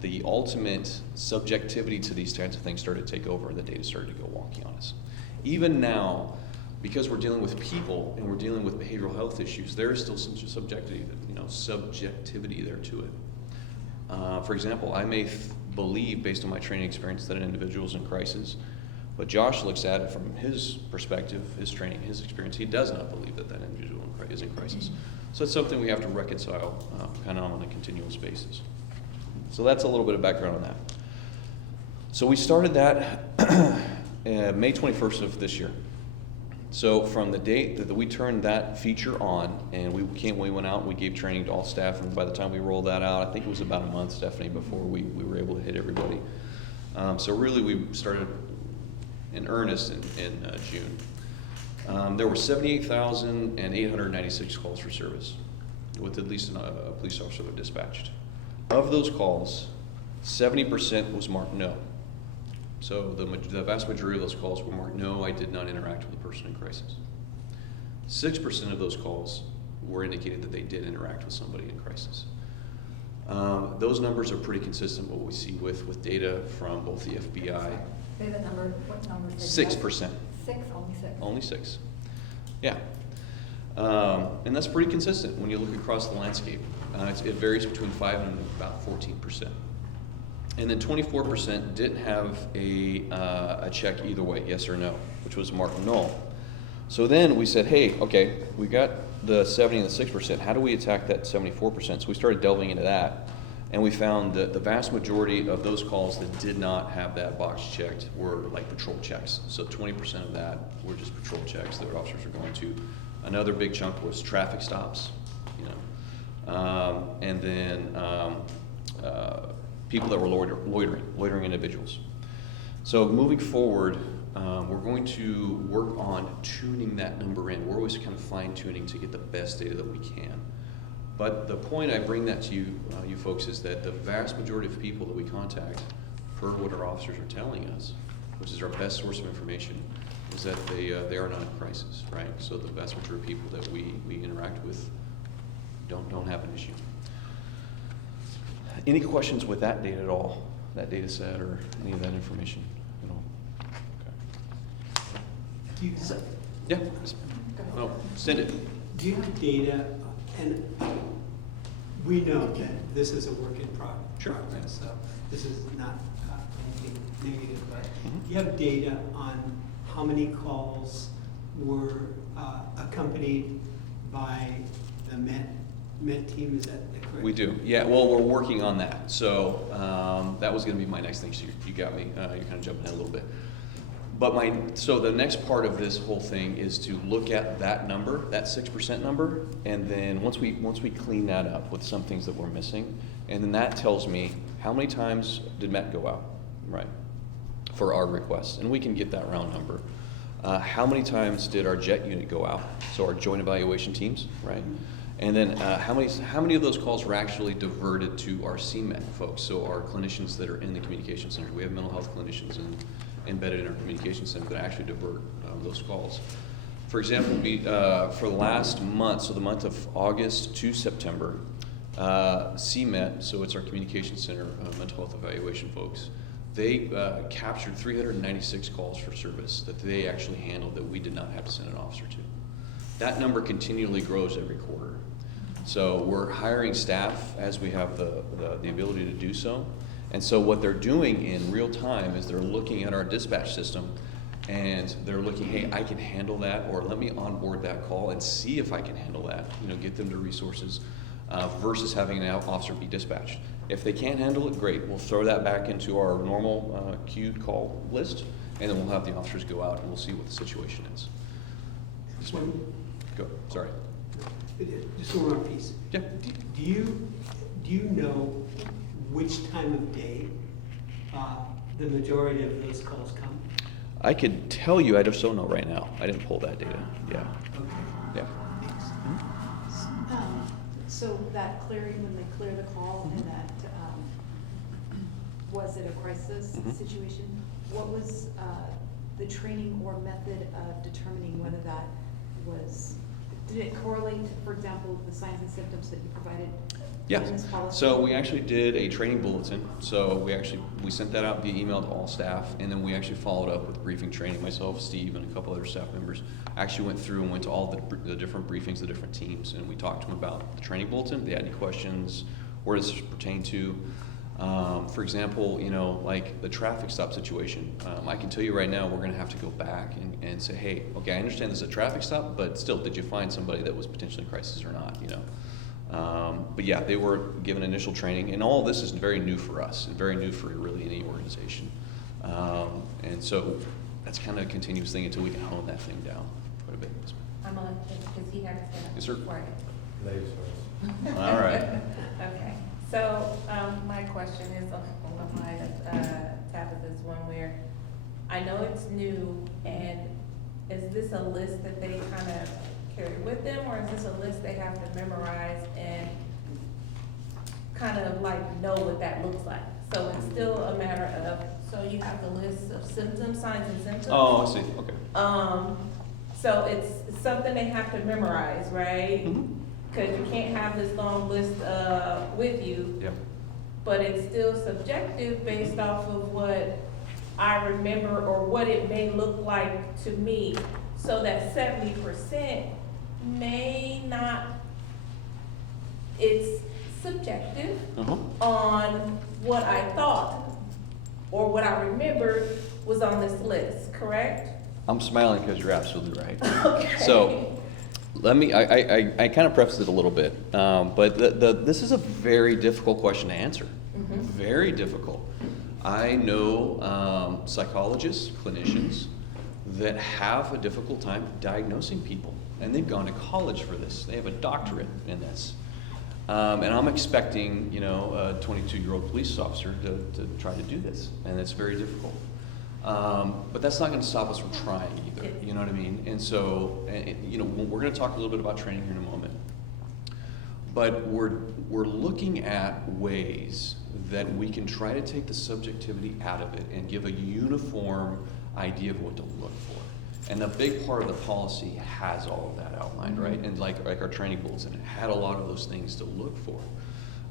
the ultimate subjectivity to these kinds of things started to take over, and the data started to go wonky on us. Even now, because we're dealing with people and we're dealing with behavioral health issues, there is still some subjectivity there to it. For example, I may believe, based on my training experience, that an individual is in crisis, but Josh looks at it from his perspective, his training, his experience. He does not believe that that individual is in crisis. So it's something we have to reconcile kind of on a continuous basis. So that's a little bit of background on that. So we started that May 21st of this year. So from the date that we turned that feature on, and we went out, we gave training to all staff, and by the time we rolled that out, I think it was about a month, Stephanie, before we were able to hit everybody. So really we started in earnest in June. There were 78,896 calls for service with at least a police officer that dispatched. Of those calls, 70% was marked no. So the vast majority of those calls were marked no, I did not interact with a person in crisis. 6% of those calls were indicated that they did interact with somebody in crisis. Those numbers are pretty consistent with what we see with data from both the FBI. Say the number, what number? 6%. 6, only 6. Only 6. Yeah. And that's pretty consistent when you look across the landscape. It varies between 5 and about 14%. And then 24% didn't have a check either way, yes or no, which was marked null. So then we said, hey, okay, we got the 70 and the 6%. How do we attack that 74%? So we started delving into that. And we found that the vast majority of those calls that did not have that box checked were like patrol checks. So 20% of that were just patrol checks that officers were going to. Another big chunk was traffic stops, and then people that were loitering individuals. So moving forward, we're going to work on tuning that number in. We're always kind of fine tuning to get the best data that we can. But the point I bring that to you, you folks, is that the vast majority of people that we contact, per what our officers are telling us, which is our best source of information, is that they are not in crisis, right? So the vast majority of people that we interact with don't have an issue. Any questions with that data at all, that data set or any of that information at all? Okay. Do you, Yeah. No, send it. do you have data, and we know that this is a work in progress, so this is not anything negative, but do you have data on how many calls were accompanied by the Met team? Is that correct? We do. Yeah, well, we're working on that. So that was going to be my next thing. So you got me. You're kind of jumping in a little bit. But so the next part of this whole thing is to look at that number, that 6% number, and then once we clean that up with some things that we're missing, and then that tells me how many times did Met go out, right, for our requests, and we can get that round number. How many times did our JET unit go out, so our joint evaluation teams, right? And then how many of those calls were actually diverted to our CMET folks, so our clinicians that are in the communication center. We have mental health clinicians embedded in our communication center that actually divert those calls. For example, for the last month, so the month of August to September, CMET, so it's our communication center mental health evaluation folks, they captured 396 calls for service that they actually handled that we did not have to send an officer to. That number continually grows every quarter. So we're hiring staff as we have the ability to do so. And so what they're doing in real time is they're looking at our dispatch system and they're looking, hey, I can handle that, or let me onboard that call and see if I can handle that, get them to resources, versus having an officer be dispatched. If they can't handle it, great, we'll throw that back into our normal queued call list, and then we'll have the officers go out and we'll see what the situation is. Go, sorry. Just one more piece. Yeah. Do you know which time of day the majority of those calls come? I could tell you, I just don't know right now. I didn't pull that data. Yeah. Okay. Yeah. So that clearing, when they clear the call and that, was it a crisis situation? What was the training or method of determining whether that was, did it correlate to, for example, the signs and symptoms that you provided? Yeah, in this policy? so we actually did a training bulletin. So we sent that out via email to all staff, and then we actually followed up with briefing training. Myself, Steve, and a couple other staff members actually went through and went to all the different briefings, the different teams, and we talked to them about the training bulletin, if they had any questions, where does this pertain to. For example, like the traffic stop situation. I can tell you right now, we're gonna have to go back and say, hey, okay, I understand this is a traffic stop, but still, did you find somebody that was potentially in crisis or not, But yeah, they were given initial training, and all of this is very new for us, and very new for really any organization. And so that's kind of a continuous thing until we can hone that thing down quite a bit. I'm on, because he had to stand up. Yes, sir. before I get- Ladies first. All right. Okay, so, my question is on one of my, Tabitha's one where I know it's new, and is this a list that they kind of carry with them, or is this a list they have to memorize and kind of like know what that looks like? So it's still a matter of, so you have the list of symptoms, signs and symptoms? Oh, I see, okay. So it's something they have to memorize, right? Because you can't have this long list with you. Yep. But it's still subjective based off of what I remember or what it may look like to me. So that 70% may not, it's subjective on what I thought or what I remembered was on this list, correct? I'm smiling because you're absolutely right. Okay. So let me, I kind of prefaced it a little bit, but this is a very difficult question to answer. Very difficult. I know psychologists, clinicians that have a difficult time diagnosing people, and they've gone to college for this. They have a doctorate in this. And I'm expecting, a 22-year-old police officer to try to do this, and it's very difficult. But that's not going to stop us from trying either, you know what I mean? And so, we're going to talk a little bit about training here in a moment. But we're looking at ways that we can try to take the subjectivity out of it and give a uniform idea of what to look for. And a big part of the policy has all of that outlined, right? And like our training bulletin, it had a lot of those things to look for.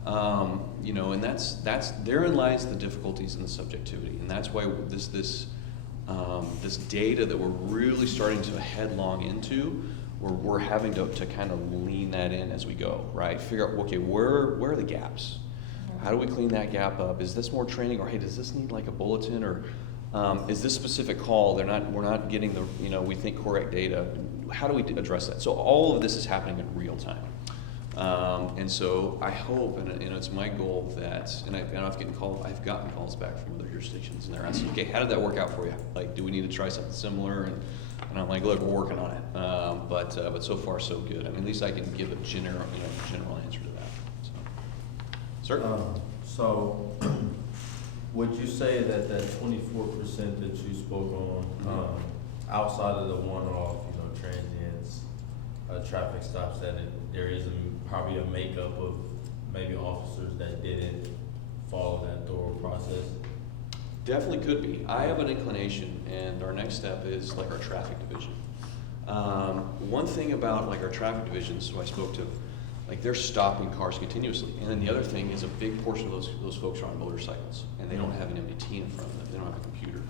And that's therein lies the difficulties in the subjectivity, and that's why this data that we're really starting to headlong into, we're having to kind of lean that in as we go, right? Figure out, okay, where are the gaps? How do we clean that gap up? Is this more training, or hey, does this need like a bulletin, or is this specific call we're not getting the we think correct data? How do we address that? So all of this is happening in real time. And so I hope, and it's my goal that, and I've gotten calls back from other jurisdictions, and they're asking, okay, how did that work out for you? Like, do we need to try something similar? And I'm like, look, we're working on it. But so far so good. I mean, at least I can give a general answer to that. So, certainly. So, would you say that 24% that you spoke on, outside of the one-off, transients, traffic stops, that there is probably a makeup of maybe officers that didn't follow that thorough process? Definitely could be. I have an inclination, and our next step is like our traffic division. One thing about like our traffic divisions, who I spoke to, like they're stopping cars continuously. And then the other thing is a big portion of those folks are on motorcycles, and they don't have an MDT in front of them. They don't have a computer.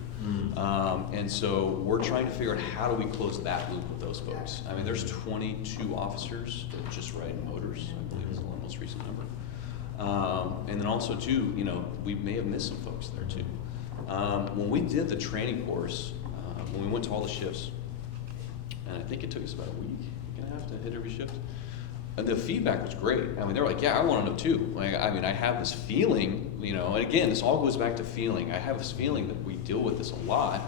And so we're trying to figure out how do we close that loop with those folks. I mean, there's 22 officers that just ride motors, I believe is the most recent number. And then also too, we may have missed some folks there too. When we did the training course when we went to all the shifts, and I think it took us about a week and a half to hit every shift. And the feedback was great. I mean, they were like, yeah, I want to know too. Like, I mean, I have this feeling, you know, and again, this all goes back to feeling. I have this feeling that we deal with this a lot.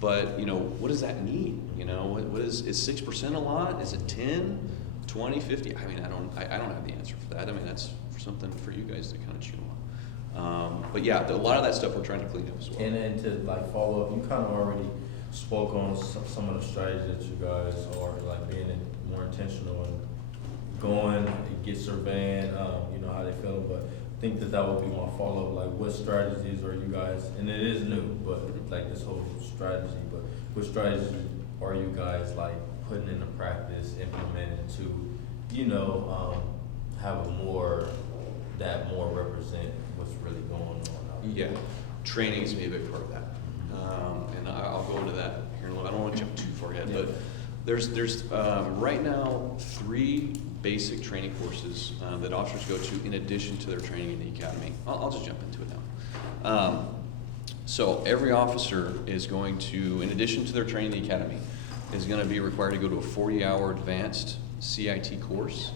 But, you know, what does that mean? You know, what is 6% a lot? Is it 10, 20, 50? I mean, I don't have the answer for that. I mean, that's something for you guys to kind of chew on. But yeah, a lot of that stuff we're trying to clean up as well. And to like follow up, you kind of already spoke on some of the strategies that you guys are like being more intentional and going to get surveying, you know, how they feel, but I think that would be my follow-up, like what strategies are you guys, and it is new, but like this whole strategy, but what strategies are you guys like putting into practice, implementing to, you know, have a more represent what's really going on out there? Yeah, training is gonna be a big part of that. And I'll go into that here in a little. I don't want to jump too far ahead, but there's right now 3 basic training courses that officers go to in addition to their training in the academy. I'll just jump into it now. So every officer is going to, in addition to their training in the academy, is going to be required to go to a 40-hour advanced CIT course.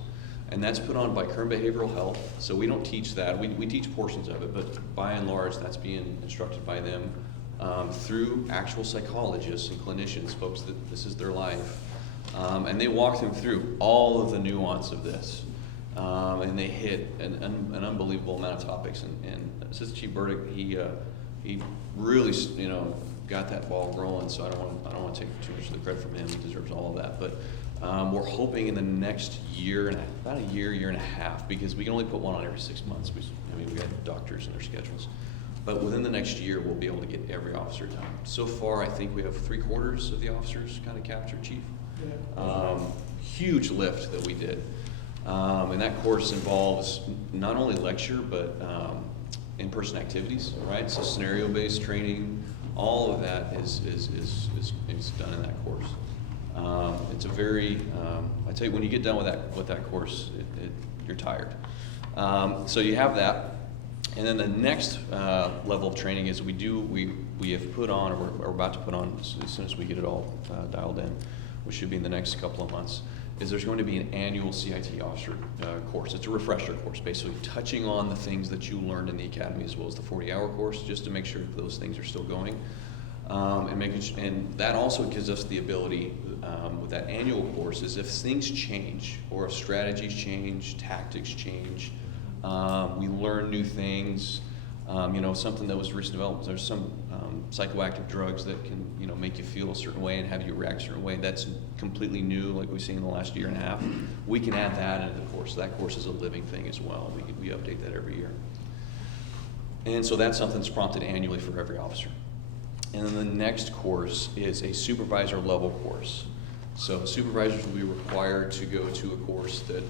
And that's put on by Kern Behavioral Health. So we don't teach that. We teach portions of it, but by and large, that's being instructed by them through actual psychologists and clinicians, folks that this is their life. And they walk them through all of the nuance of this. And they hit an unbelievable amount of topics. And Assistant Chief Burdick, he really, you know, got that ball rolling. So I don't want to take too much of the credit from him. He deserves all of that. But we're hoping in the next about a year and a half, because we can only put one on every 6 months. We got doctors and their schedules. But within the next year, we'll be able to get every officer done. So far, I think we have 3/4 of the officers kind of captured, Chief. Yeah. Huge lift that we did. And that course involves not only lecture, but in-person activities, right? So scenario-based training, all of that is done in that course. It's a very, I tell you, when you get done with that course, you're tired. So you have that. And then the next level of training is we have put on, or we're about to put on as soon as we get it all dialed in, which should be in the next couple of months, is there's going to be an annual CIT officer course. It's a refresher course, basically touching on the things that you learned in the academy as well as the 40-hour course, just to make sure that those things are still going. And that also gives us the ability with that annual course is if things change or if strategies change, tactics change, we learn new things. You know, something that was recent development, there's some psychoactive drugs that can, you know, make you feel a certain way and have you react a certain way. That's completely new, like we've seen in the last year and a half. We can add that into the course. That course is a living thing as well. We update that every year. And so that's something that's prompted annually for every officer. And then the next course is a supervisor level course. So supervisors will be required to go to a course that,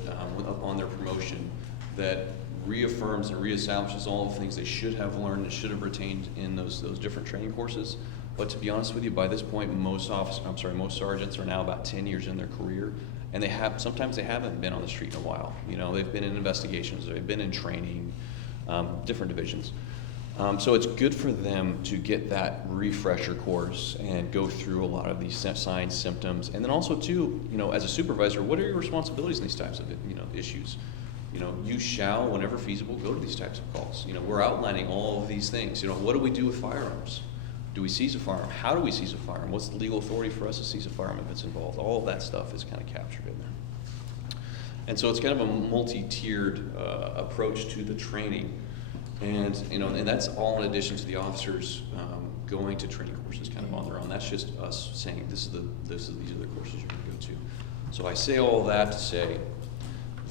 upon their promotion, that reaffirms and reestablishes all the things they should have learned and should have retained in those different training courses. But to be honest with you, by this point, most sergeants are now about 10 years in their career, and sometimes they haven't been on the street in a while. You know, they've been in investigations, they've been in training, different divisions. So it's good for them to get that refresher course and go through a lot of these signs, symptoms, and then also too, you know, as a supervisor, what are your responsibilities in these types of, you know, issues? You know, you shall, whenever feasible, go to these types of calls. You know, we're outlining all of these things. You know, what do we do with firearms? Do we seize a firearm? How do we seize a firearm? What's the legal authority for us to seize a firearm if it's involved? All of that stuff is kind of captured in there. And so it's kind of a multi-tiered approach to the training. And, you know, and that's all in addition to the officers going to training courses kind of on their own. That's just us saying these are the courses you're going to go to. So I say all that to say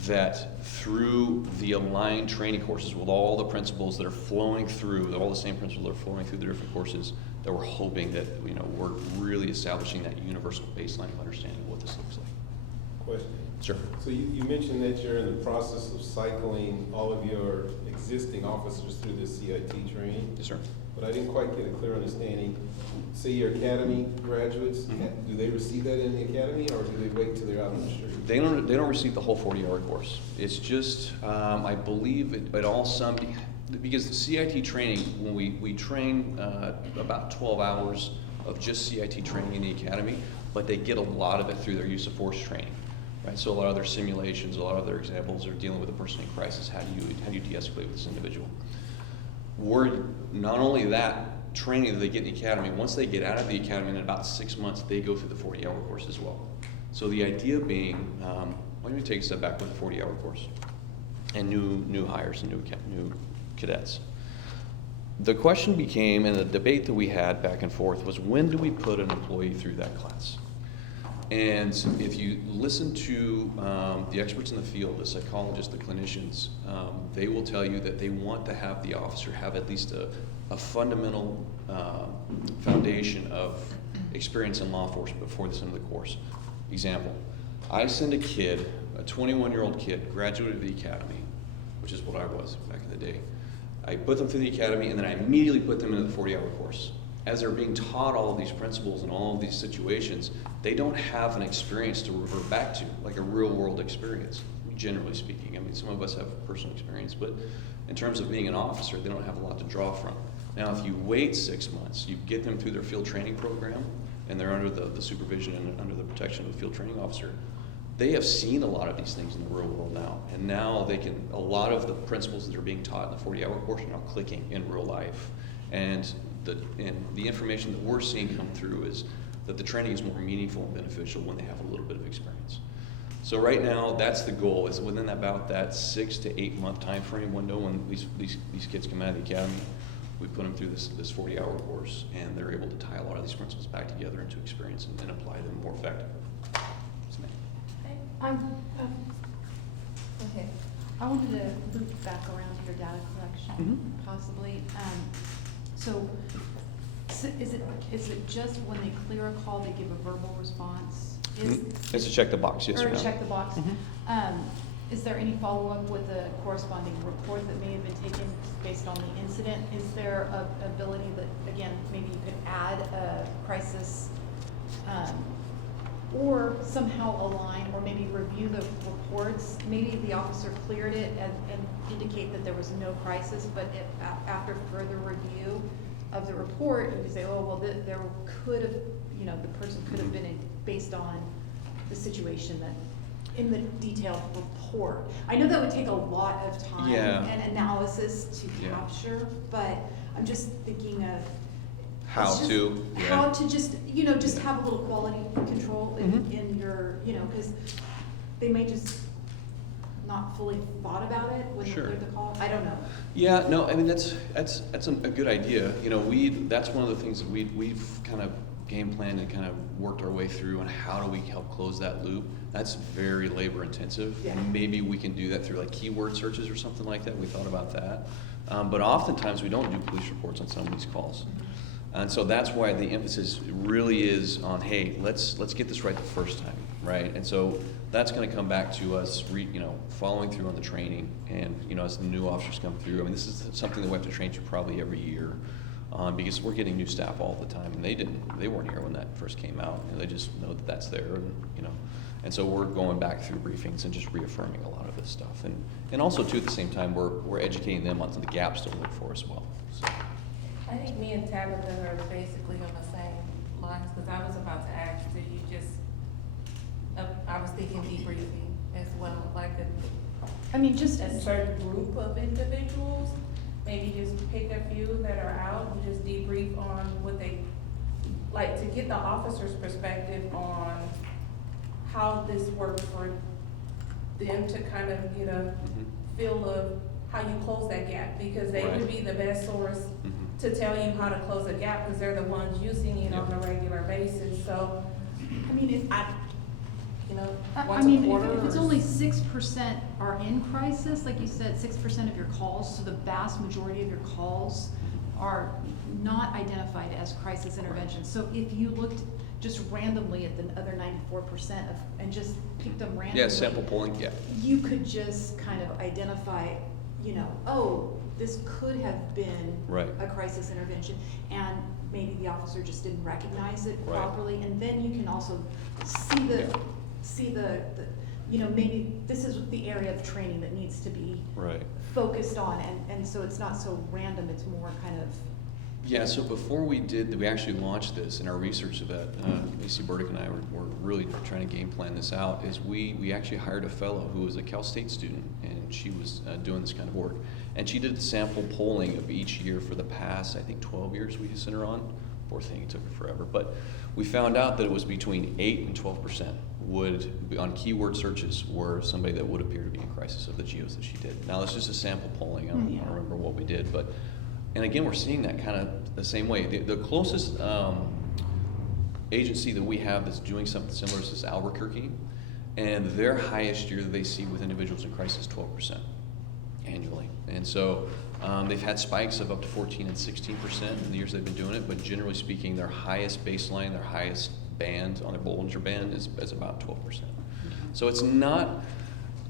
that through the aligned training courses with all the principles that are flowing through, all the same principles that are flowing through the different courses, that we're hoping that, you know, we're really establishing that universal baseline of understanding of what this looks like. Question. Sure. So you mentioned that you're in the process of cycling all of your existing officers through this CIT training. Yes, sir. But I didn't quite get a clear understanding. Say your academy graduates, do they receive that in the academy, or do they wait till they're out on the street? They don't receive the whole 40-hour course. It's just, I believe it all because the CIT training, when we train about 12 hours of just CIT training in the academy, but they get a lot of it through their use of force training, right? So a lot of their simulations, a lot of their examples are dealing with a person in crisis. How do you de-escalate with this individual? We're not only that training that they get in the academy, once they get out of the academy in about 6 months, they go through the 40-hour course as well. So the idea being, let me take a step back with the 40-hour course and new hires and new cadets. The question became, and the debate that we had back and forth was, when do we put an employee through that class? And if you listen to the experts in the field, the psychologists, the clinicians, they will tell you that they want to have the officer have at least a fundamental foundation of experience in law enforcement before they send the course. Example, I send a kid, a 21-year-old kid, graduate of the academy, which is what I was back in the day. I put them through the academy, and then I immediately put them into the 40-hour course. As they're being taught all of these principles and all of these situations, they don't have an experience to revert back to, like a real-world experience, generally speaking. I mean, some of us have personal experience, but in terms of being an officer, they don't have a lot to draw from. Now, if you wait 6 months, you get them through their field training program, and they're under the supervision and under the protection of the field training officer, they have seen a lot of these things in the real world now, and now they can, a lot of the principles that are being taught in the 40-hour course are now clicking in real life. And the information that we're seeing come through is that the training is more meaningful and beneficial when they have a little bit of experience. So right now, that's the goal, is within about that 6 to 8 month time frame window when these kids come out of the academy, we put them through this 40-hour course, and they're able to tie a lot of these principles back together into experience and apply them more effectively. Okay. I wanted to loop back around to your data collection, possibly. So is it just when they clear a call, they give a verbal response? It's to check the box, yes or no. Or check the box. Is there any follow-up with a corresponding report that may have been taken based on the incident? Is there an ability that, again, maybe you could add a crisis or somehow align or maybe review the reports? Maybe the officer cleared it and indicate that there was no crisis, but after further review of the report, you could say, oh, well, there could have, the person could have been based on the situation that in the detailed report. I know that would take a lot of time and analysis to capture, but I'm just thinking of how to just just have a little quality control in your because they may just not fully thought about it when they cleared the call. I don't know. Yeah, no, I mean that's a good idea. That's one of the things that we've kind of game planned and kind of worked our way through on how do we help close that loop. That's very labor intensive. Yeah. Maybe we can do that through like keyword searches or something like that. We thought about that. But oftentimes we don't do police reports on some of these calls. And so that's why the emphasis really is on, hey, let's get this right the first time, right? And so that's going to come back to us, following through on the training, and as the new officers come through. I mean, this is something that we have to train to probably every year, because we're getting new staff all the time, and they weren't here when that first came out. They just know that that's there, and so we're going back through briefings and just reaffirming a lot of this stuff, and also too at the same time we're educating them on the gaps to look for as well. So. I think me and Tabitha are basically on the same lines, because I was about to ask, do you just, I was thinking debriefing as well, like just a certain group of individuals, maybe just pick a few that are out and just debrief on what they, like to get the officer's perspective on how this works for them to kind of get a feel of how you close that gap, because they would be the best source to tell you how to close a gap, because they're the ones using it on a regular basis. So, I mean, if if it's only 6% are in crisis, like you said, 6% of your calls, so the vast majority of your calls are not identified as crisis intervention. So if you looked just randomly at the other 94% and just picked them randomly. Yeah, sample polling, You could just kind of identify, oh, this could have been a crisis intervention, and maybe the officer just didn't recognize it properly, and then you can also see the you know, maybe this is the area of training that needs to be Right. focused on, and so it's not so random, it's more kind of, Yeah, so before we actually launched this in our research of that, Lacey Burdick and I were really trying to game plan this out, is we actually hired a fellow who was a Cal State student, and she was doing this kind of work. And she did the sample polling of each year for the past, I think, 12 years we sent her on. Poor thing, it took her forever. But we found out that it was between 8 and 12% would, on keyword searches, were somebody that would appear to be in crisis of the geos that she did. Now, that's just a sample polling. I don't remember what we did, but, and again, we're seeing that kind of the same way. The closest agency that we have that's doing something similar is Albuquerque, and their highest year that they see with individuals in crisis is 12% annually. And so they've had spikes of up to 14 and 16% in the years they've been doing it, but generally speaking, their highest baseline, their highest band on their Bollinger Band is about 12%. So it's not,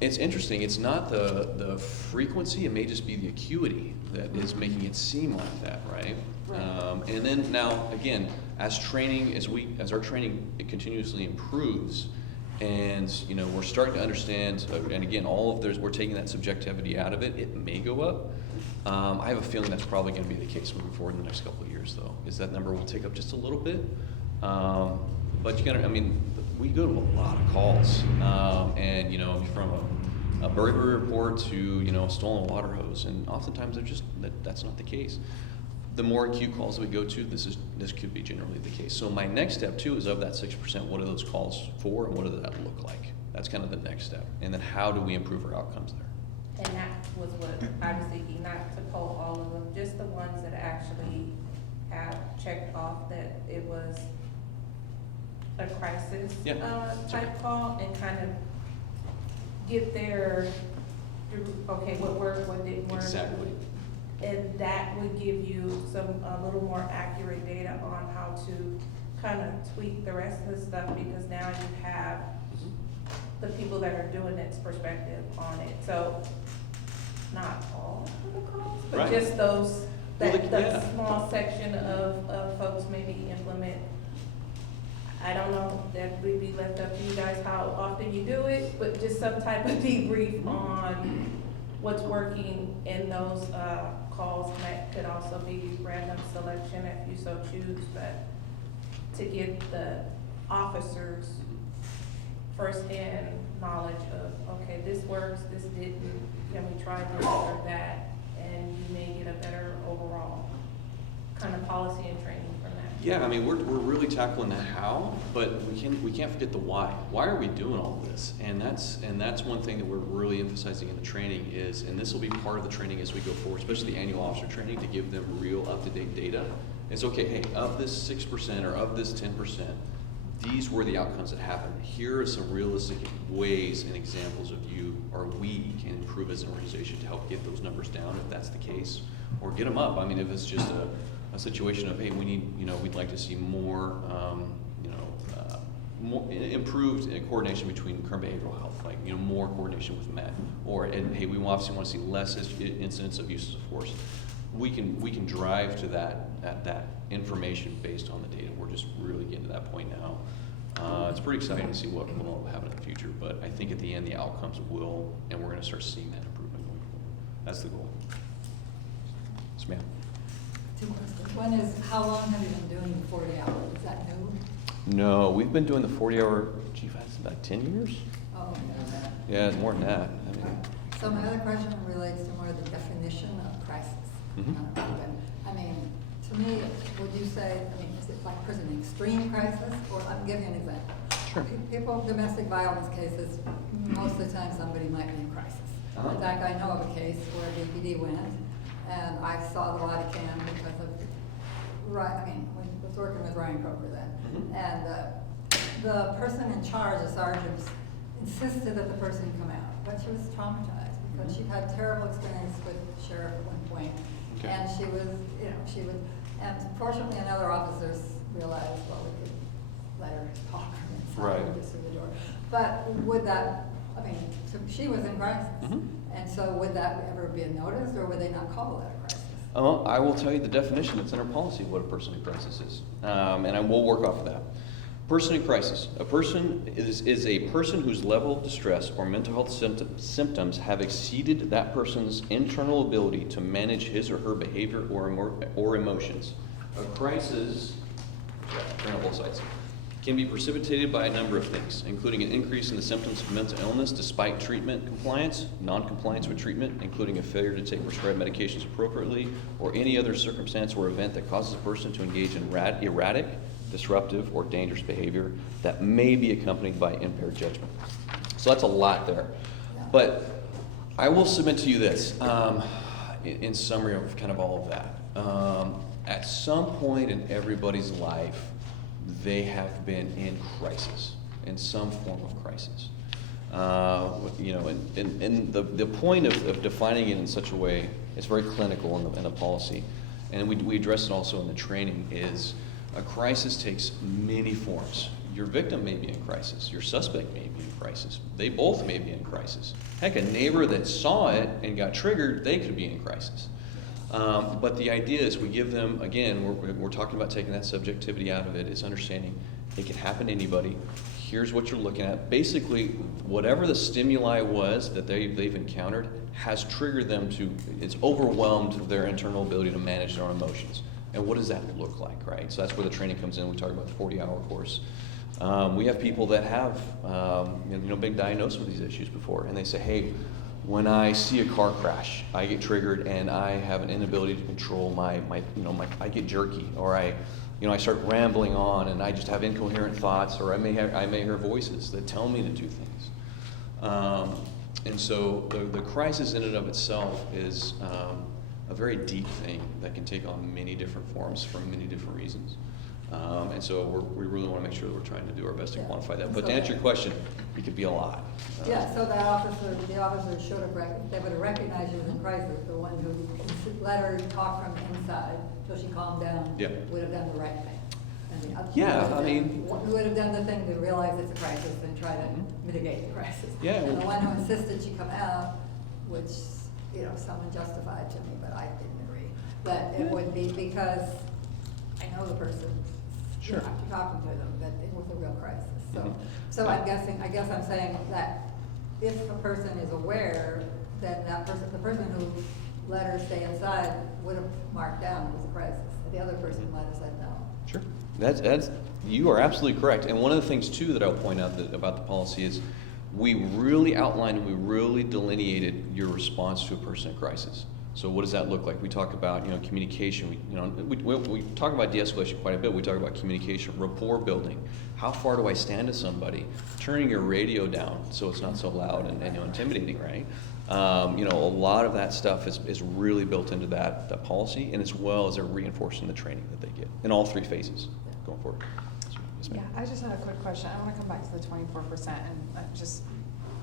it's interesting, it's not the frequency, it may just be the acuity that is making it seem like that, right? And then now, again, as our training it continuously improves, and you know we're starting to understand, and again, we're taking that subjectivity out of it. It may go up. I have a feeling that's probably going to be the case moving forward in the next couple of years, though. Is that number will take up just a little bit, but you gotta. I mean, we go to a lot of calls, and you know, from a burglary report to a stolen water hose, and oftentimes that's not the case. The more acute calls that we go to, this could be generally the case. So my next step too is of that 6%, what are those calls for, and what does that look like? That's kind of the next step. And then how do we improve our outcomes there? And that was what I was thinking, not to poll all of them, just the ones that actually have checked off that it was a crisis type call, and kind of get their, okay, what worked, what didn't work. Exactly. And that would give you a little more accurate data on how to kind of tweak the rest of the stuff, because now you have the people that are doing its perspective on it. So not all of the calls, but Right. just those, that yeah. small section of folks maybe implement. I don't know, that would be left up to you guys how often you do it, but just some type of debrief on what's working in those calls. And that could also be random selection if you so choose, but to get the officers first-hand knowledge of, okay, this works, this didn't, can we try this or that, and you may get a better overall kind of policy and training from that. Yeah, I mean, we're really tackling the how, but we can't forget the why. Why are we doing all this? And that's one thing that we're really emphasizing in the training is, and this will be part of the training as we go forward, especially the annual officer training, to give them real up-to-date data. It's okay, hey, of this 6% or of this 10%, these were the outcomes that happened. Here are some realistic ways and examples of you or we can improve as an organization to help get those numbers down if that's the case, or get them up. I mean, if it's just a situation of, hey, we need, we'd like to see more, more improved coordination between current behavioral health, like, more coordination with MET, or, and hey, we obviously want to see less incidents of uses of force. We can drive to that information based on the data. We're just really getting to that point now. It's pretty exciting to see what will happen in the future, but I think at the end the outcomes will, and we're going to start seeing that improvement going forward. That's the goal. Yes, ma'am. Two questions. One is, how long have you been doing the 40 hours? Is that new? No, we've been doing the 40-hour, that's about 10 years? Oh, Yeah, it's more than that. I mean, so my other question relates to more the definition of crisis. I mean, to me, would you say, is it like an extreme crisis, or I'm giving an example. Sure. People, domestic violence cases, most of the time somebody might be in crisis. In fact, I know of a case where DPD went, and I saw the body cam because of, I was working with Ryan Croker then, and the person in charge, the sergeant, insisted that the person come out, but she was traumatized because she'd had terrible experience with the sheriff at one point. Okay. And she was, and fortunately another officers realized, well, we could let her talk inside just through the door. But would that, so she was in crisis. And so would that ever be noticed, or would they not call that a crisis? I will tell you the definition that's in our policy of what a person in crisis is, and I will work off of that. Person in crisis. A person is a person whose level of distress or mental health symptoms have exceeded that person's internal ability to manage his or her behavior or emotions. A crisis, turn on both sides, can be precipitated by a number of things, including an increase in the symptoms of mental illness despite treatment compliance, non-compliance with treatment, including a failure to take prescribed medications appropriately, or any other circumstance or event that causes a person to engage in erratic, disruptive, or dangerous behavior that may be accompanied by impaired judgment. So that's a lot there. But I will submit to you this, in summary of kind of all of that. At some point in everybody's life, they have been in crisis, in some form of crisis. You know, and the point of defining it in such a way, it's very clinical in the policy, and we address it also in the training, is a crisis takes many forms. Your victim may be in crisis. Your suspect may be in crisis. They both may be in crisis. Heck, a neighbor that saw it and got triggered, they could be in crisis. But the idea is we give them, again, we're talking about taking that subjectivity out of it, is understanding it can happen to anybody. Here's what you're looking at. Basically, whatever the stimuli was that they've encountered has triggered them to, it's overwhelmed their internal ability to manage their own emotions. And what does that look like, right? So that's where the training comes in. We talk about the 40-hour course. We have people that have, been diagnosed with these issues before, and they say, hey, when I see a car crash, I get triggered and I have an inability to control I get jerky, or I start rambling on and I just have incoherent thoughts, or I may hear voices that tell me to do things. And so the crisis in and of itself is a very deep thing that can take on many different forms for many different reasons. And so we really want to make sure that we're trying to do our best to quantify that. But to answer your question, it could be a lot. Yeah, so the officer should have, they would have recognized you as in crisis, the one who let her talk from inside till she calmed down, Yeah. would have done the right thing. And the other who would have done the thing to realize it's a crisis and try to mitigate the crisis. Yeah. And the one who insisted she come out, which, someone justified to me, but I didn't agree. But it would be because I know the person, Sure. after talking to them, that it was a real crisis. So, Mhm. so I guess I'm saying that if a person is aware, then the person who let her stay inside would have marked down it was a crisis. The other person might have said no. Sure. That's you are absolutely correct. And one of the things too that I'll point out about the policy is we really outlined and we really delineated your response to a person in crisis. So what does that look like? We talk about communication. We talk about de-escalation quite a bit. We talk about communication, rapport building. How far do I stand to somebody? Turning your radio down so it's not so loud and intimidating, right? A lot of that stuff is really built into that policy, and as well as they're reinforcing the training that they get in all three phases going forward. Yes, ma'am. Yeah, I just had a quick question. I want to come back to the 24% and just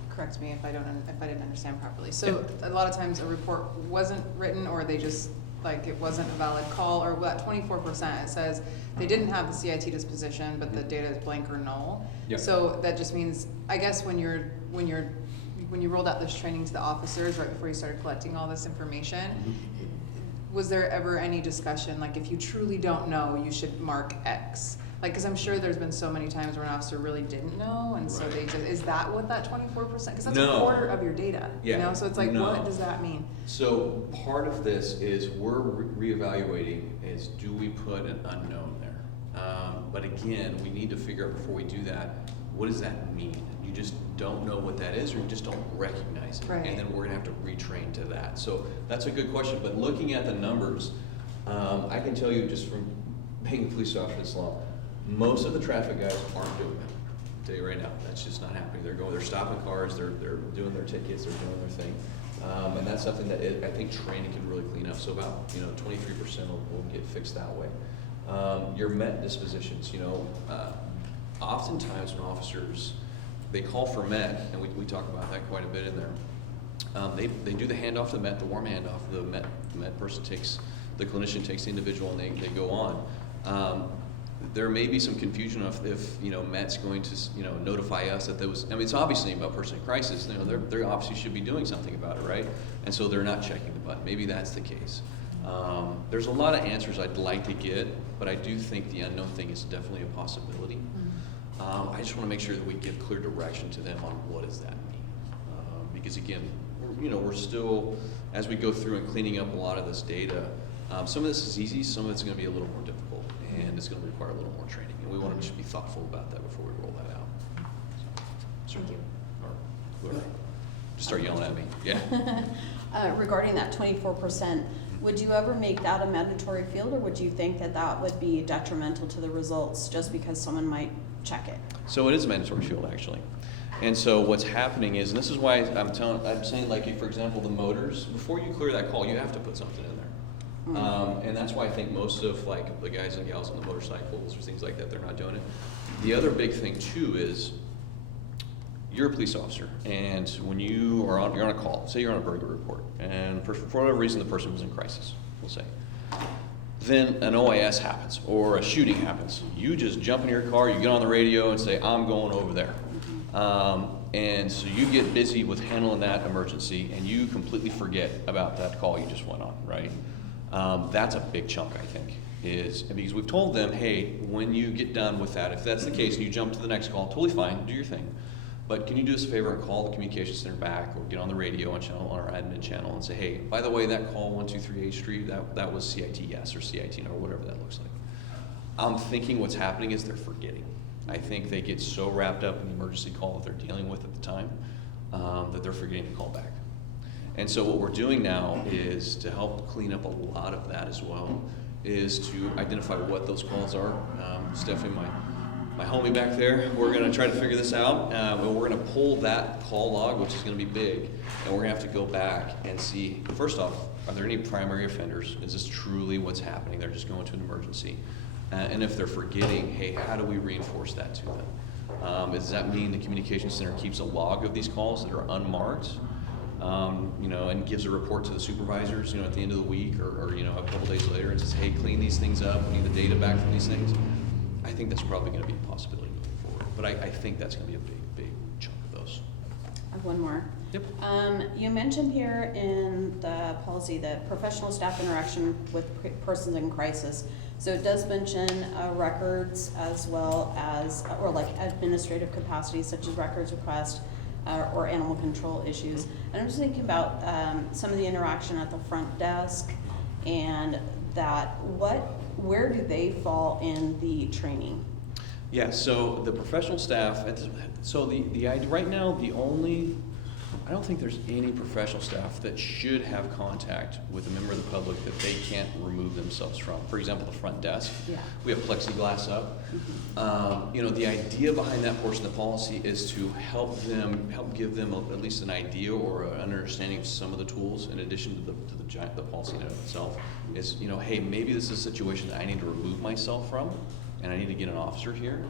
correct me if I didn't understand properly. So a lot of times a report wasn't written, or they just, it wasn't a valid call, or that 24%, it says they didn't have the CIT disposition, but the data is blank or null. Yep. So that just means, I guess when you rolled out this training to the officers right before you started collecting all this information, was there ever any discussion, if you truly don't know, you should mark X? Because I'm sure there's been so many times where an officer really didn't know, and so they just, is that what that 24%? Because that's No. a quarter of your data, Yeah. So it's No. what does that mean? So part of this is we're reevaluating is do we put an unknown there? But again, we need to figure out before we do that, what does that mean? You just don't know what that is, or you just don't recognize it. Right. And then we're gonna have to retrain to that. So that's a good question, but looking at the numbers, I can tell you just from being a police officer this long, most of the traffic guys aren't doing it. I'll tell you right now, that's just not happening. They're stopping cars, they're doing their tickets, they're doing their thing. And that's something that I think training can really clean up. So about 23% will get fixed that way. Your MET dispositions, oftentimes when officers, they call for MET, and we talk about that quite a bit in there. They do the handoff to the MET, the warm handoff. The MET person the clinician takes the individual and they go on. There may be some confusion if MET's going to notify us that there was. It's obviously about person in crisis. They obviously should be doing something about it, right? And so they're not checking the button. Maybe that's the case. There's a lot of answers I'd like to get, but I do think the unknown thing is definitely a possibility. I just want to make sure that we give clear direction to them on what does that mean. Because again, we're still, as we go through and cleaning up a lot of this data, some of this is easy, some of it's going to be a little more difficult, and it's going to require a little more training. And we want to just be thoughtful about that before we roll that out. So, Thank you. Or whoever. Just start yelling at me. Yeah. Regarding that 24%, would you ever make that a mandatory field, or would you think that that would be detrimental to the results just because someone might check it? So it is a mandatory field, actually. And so what's happening is, and this is why I'm saying, like, for example, the motors, before you clear that call, you have to put something in there. And that's why I think most of, like, the guys and gals on the motorcycles or things like that, they're not doing it. The other big thing too is, you're a police officer, and when you're on a call, say you're on a burglary report, and for whatever reason the person was in crisis, we'll say, then an OIS happens or a shooting happens. You just jump in your car, you get on the radio and say, I'm going over there. And so you get busy with handling that emergency, and you completely forget about that call you just went on, right? That's a big chunk, I think, is because we've told them, hey, when you get done with that, if that's the case and you jump to the next call, totally fine, do your thing. But can you do us a favor and call the communications center back, or get on the radio and channel on our admin channel and say, hey, by the way, that call 123 H Street, that was CIT yes or CIT no, or whatever that looks like. I'm thinking what's happening is they're forgetting. I think they get so wrapped up in the emergency call that they're dealing with at the time that they're forgetting to call back. And so what we're doing now is to help clean up a lot of that as well, is to identify what those calls are. Stephanie, my homie back there, we're going to try to figure this out. We're going to pull that call log, which is going to be big, and we're going to have to go back and see, first off, are there any primary offenders? Is this truly what's happening? They're just going to an emergency. And if they're forgetting, hey, how do we reinforce that to them? Does that mean the communication center keeps a log of these calls that are unmarked, and gives a report to the supervisors, at the end of the week or a couple days later and says, hey, clean these things up, we need the data back from these things? I think that's probably going to be a possibility moving forward. But I think that's going to be a big chunk of those. I have one more. Yep. You mentioned here in the policy that professional staff interaction with persons in crisis. So it does mention records as well as, or like administrative capacities such as records request or animal control issues. And I'm just thinking about some of the interaction at the front desk, and that where do they fall in the training? Yeah, so the professional staff, so the idea right now, I don't think there's any professional staff that should have contact with a member of the public that they can't remove themselves from. For example, the front desk, Yeah. we have plexiglass up. The idea behind that portion of the policy is to help give them at least an idea or an understanding of some of the tools in addition to the policy in and of itself. Is, hey, maybe this is a situation that I need to remove myself from, and I need to get an officer here.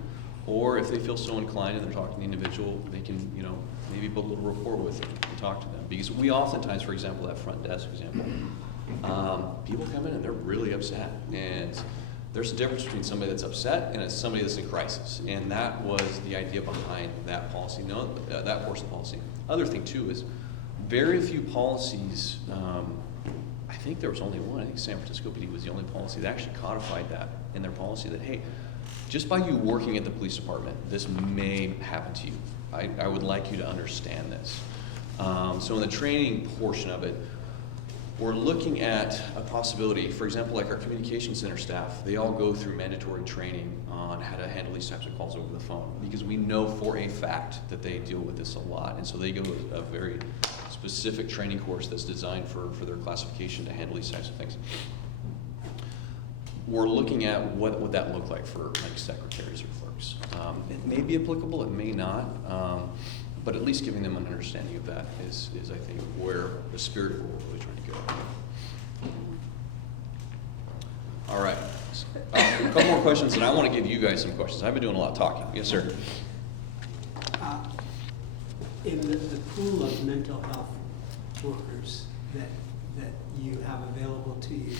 Or if they feel so inclined and they're talking to the individual, they can, maybe build a little rapport with them and talk to them. Because we oftentimes, for example, that front desk example, people come in and they're really upset. And there's a difference between somebody that's upset and somebody that's in crisis. And that was the idea behind that policy, that portion of the policy. Other thing too is very few policies, I think there was only one, I think San Francisco PD was the only policy that actually codified that in their policy that, hey, just by you working at the police department, this may happen to you. I would like you to understand this. So in the training portion of it, we're looking at a possibility. For example, like our communication center staff, they all go through mandatory training on how to handle these types of calls over the phone, because we know for a fact that they deal with this a lot. And so they go a very specific training course that's designed for their classification to handle these types of things. We're looking at what would that look like for like secretaries or clerks. It may be applicable, it may not, but at least giving them an understanding of that is I think where the spirit of what we're really trying to go. All right, a couple more questions, and I want to give you guys some questions. I've been doing a lot of talking. Yes, sir. In the pool of mental health workers that you have available to you,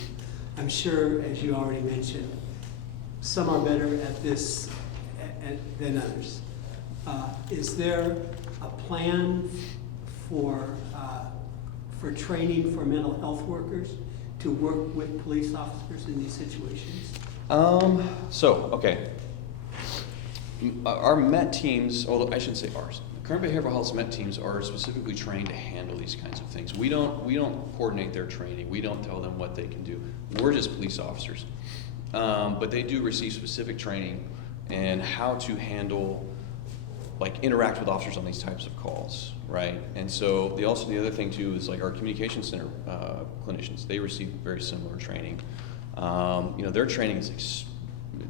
I'm sure, as you already mentioned, some are better at this than others. Is there a plan for training for mental health workers to work with police officers in these situations? Okay. Our MET teams, although I shouldn't say ours, current behavioral health MET teams are specifically trained to handle these kinds of things. We don't coordinate their training. We don't tell them what they can do. We're just police officers. But they do receive specific training in how to handle, like interact with officers on these types of calls, right? And so the other thing too is like our communication center clinicians, they receive very similar training. Their training is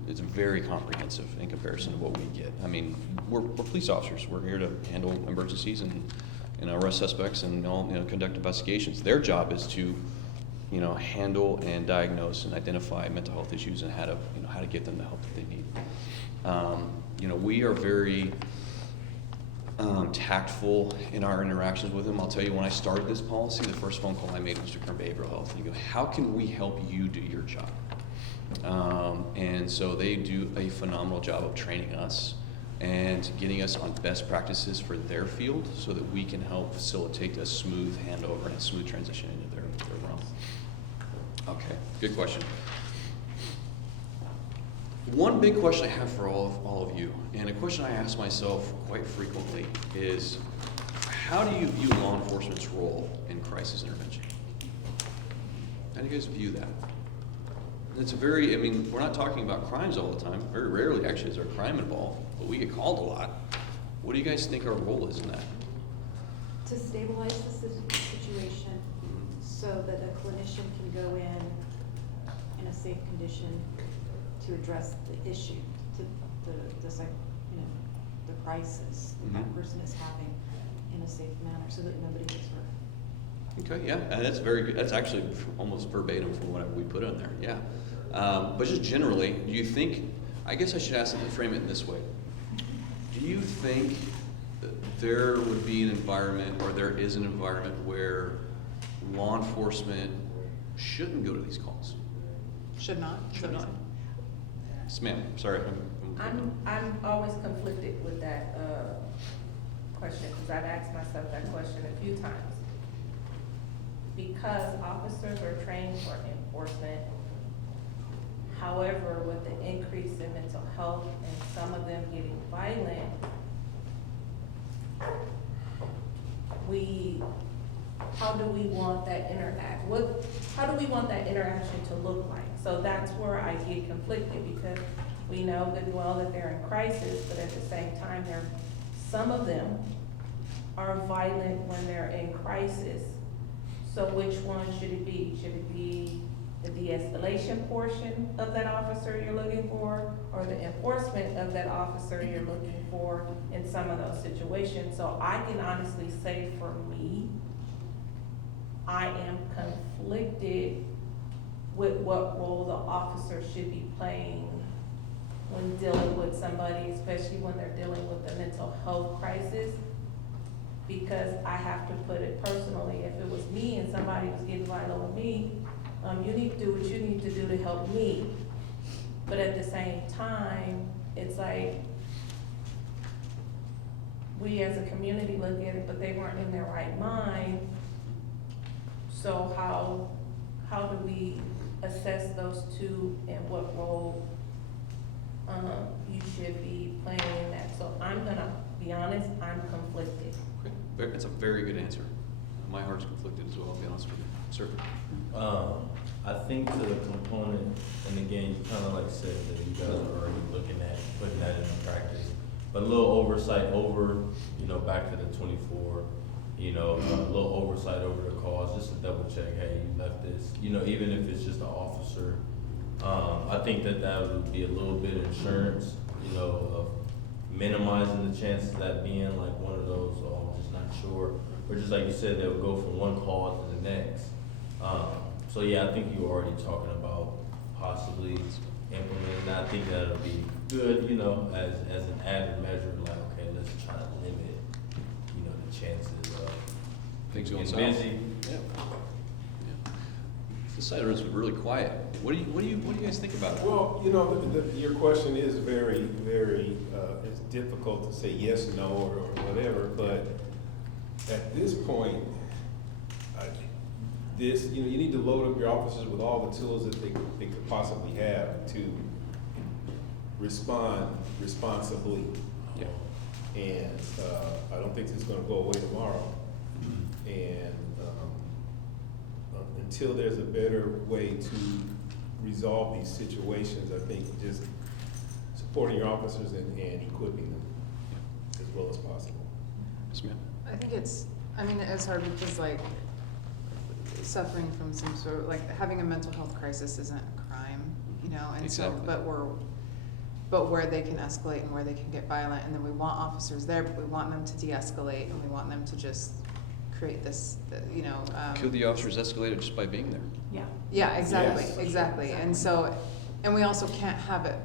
it's very comprehensive in comparison to what we get. I mean, we're police officers. We're here to handle emergencies and arrest suspects and conduct investigations. Their job is to handle and diagnose and identify mental health issues and how to get them the help that they need. We are very tactful in our interactions with them. I'll tell you, when I started this policy, the first phone call I made was to Current Behavioral Health. And you go, how can we help you do your job? And so they do a phenomenal job of training us and getting us on best practices for their field so that we can help facilitate a smooth handover and a smooth transition into their realm. Okay, good question. One big question I have for all of you, and a question I ask myself quite frequently, is how do you view law enforcement's role in crisis intervention? How do you guys view that? It's we're not talking about crimes all the time. Very rarely actually is there a crime involved, but we get called a lot. What do you guys think our role is in that? To stabilize the situation so that a clinician can go in a safe condition to address the issue, to the crisis that that person is having in a safe manner so that nobody gets hurt. Okay, yeah, and that's very good. That's actually almost verbatim from what we put in there, yeah. But just generally, do you think, I guess I should frame it in this way. Do you think that there would be an environment, or there is an environment, where law enforcement shouldn't go to these calls? Should not? Should not. Yes, ma'am, sorry. I'm always conflicted with that question, because I've asked myself that question a few times. Because officers are trained for enforcement, however, with the increase in mental health and some of them getting violent, how do we want that how do we want that interaction to look like? So that's where I get conflicted, because we know good and well that they're in crisis, but at the same time, some of them are violent when they're in crisis. So which one should it be? Should it be the de-escalation portion of that officer you're looking for, or the enforcement of that officer you're looking for in some of those situations? So I can honestly say, for me, I am conflicted with what role the officer should be playing when dealing with somebody, especially when they're dealing with a mental health crisis. Because I have to put it personally, if it was me and somebody was getting violent with me, you need to do what you need to do to help me. But at the same time, it's like, we as a community look at it, but they weren't in their right mind. So how do we assess those two, and what role you should be playing in that? So I'm gonna be honest, I'm conflicted. Okay, that's a very good answer. My heart's conflicted as well, I'll be honest with you. Sir? I think to the component, and again, you kind of like said that you guys are already looking at putting that into practice, but a little oversight over, back to the 24, a little oversight over the calls, just to double check, hey, you left this, even if it's just an officer. I think that would be a little bit of insurance, of minimizing the chances of that being like one of those, oh, I'm just not sure. Or just like you said, they would go from one call to the next. So yeah, I think you were already talking about possibly implementing that. I think that'll be good, as an added measure, like, okay, let's try to limit, the chances of things going getting south. busy. Yeah. The side of it's really quiet. What do you guys think about it? Well, your question is very, very, it's difficult to say yes, no, or whatever, but at this point, you need to load up your officers with all the tools that they could possibly have to respond responsibly. Yeah. And I don't think it's gonna go away tomorrow. And until there's a better way to resolve these situations, I think just supporting your officers and equipping them as well as possible. Yes, ma'am. I think it's hard because like suffering from some sort of, like having a mental health crisis isn't a crime, you know, and Exactly. so, but where they can escalate and where they can get violent, and then we want officers there, but we want them to de-escalate, and we want them to just create this, you know. Could the officers escalate it just by being there? Yeah. Yeah, exactly, Yes. exactly, and so, and we also can't have it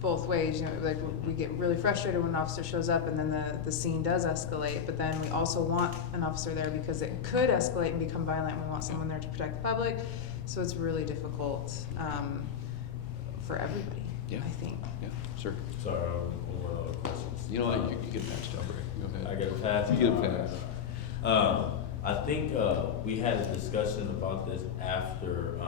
both ways, you know, like, we get really frustrated when an officer shows up and then the scene does escalate, but then we also want an officer there because it could escalate and become violent, and we want someone there to protect the public, so it's really difficult, for everybody, Yeah. I think. Yeah, sir. Sorry, one more other questions. You know what, you get a pass, John. Go ahead. I get a pass? You get a pass. I think, we had a discussion about this after,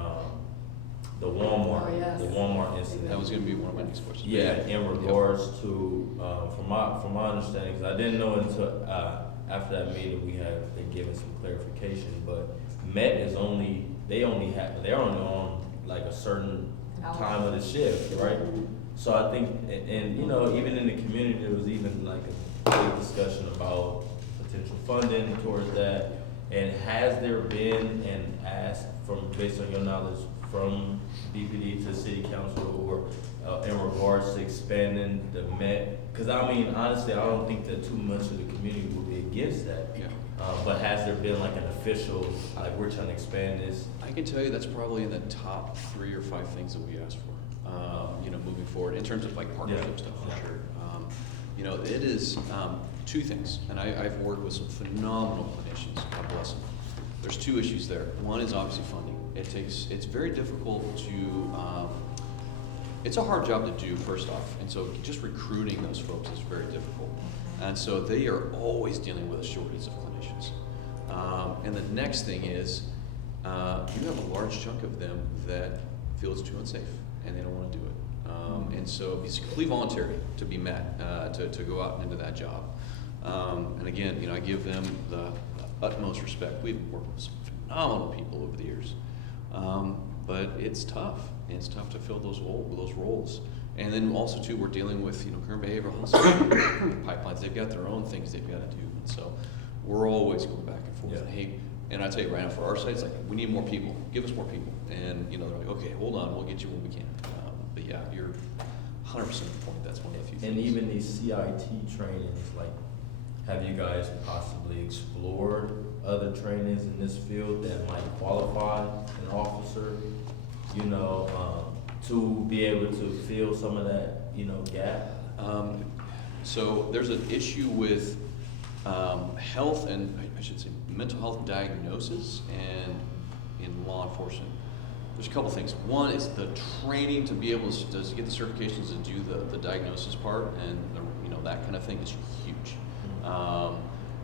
the Walmart, Oh, yes. the Walmart incident. That was gonna be one of my next questions. Yeah, in regards to, from my understanding, because I didn't know until, after that meeting, we had been given some clarification, but Met is they're only on like a certain time of the shift, right? So I think, and you know, even in the community, there was even like a big discussion about potential funding towards that. And has there been an ask from, based on your knowledge, from BPD to city council or in regards to expanding the Met? Because I mean, honestly, I don't think that too much of the community would be against that. Yeah. But has there been like an official, like we're trying to expand this? I can tell you that's probably in the top 3 or 5 things that we asked for, you know, moving forward, in terms of like partnership Yeah. stuff, for sure. You know, it is 2 things, and I've worked with some phenomenal clinicians, God bless them. There's 2 issues there. One is obviously funding. It's very difficult to, it's a hard job to do, first off, and so just recruiting those folks is very difficult. And so they are always dealing with a shortage of clinicians. And the next thing is, you have a large chunk of them that feel it's too unsafe and they don't want to do it. And so it's completely voluntary to be met, to go out into that job. And again, you know, I give them the utmost respect. We've worked with some phenomenal people over the years. But it's tough. And it's tough to fill those roles. And then also too, we're dealing with, you know, current behavioral health pipelines. They've got their own things they've got to do. And so we're always going back and forth. Yeah. And hey, and I tell you right now, for our site, it's like, we need more people. Give us more people. And, you know, they're like, okay, hold on, we'll get you when we can. But yeah, you're 100% on the point. That's one of the few things. And even these CIT trainings, like, have you guys possibly explored other trainings in this field that might qualify an officer, you know, to be able to fill some of that, you know, gap? So there's an issue with health and, I should say, mental health diagnosis and in law enforcement. There's a couple things. One is the training to be able to get the certifications to do the diagnosis part, and you know, that kind of thing is huge.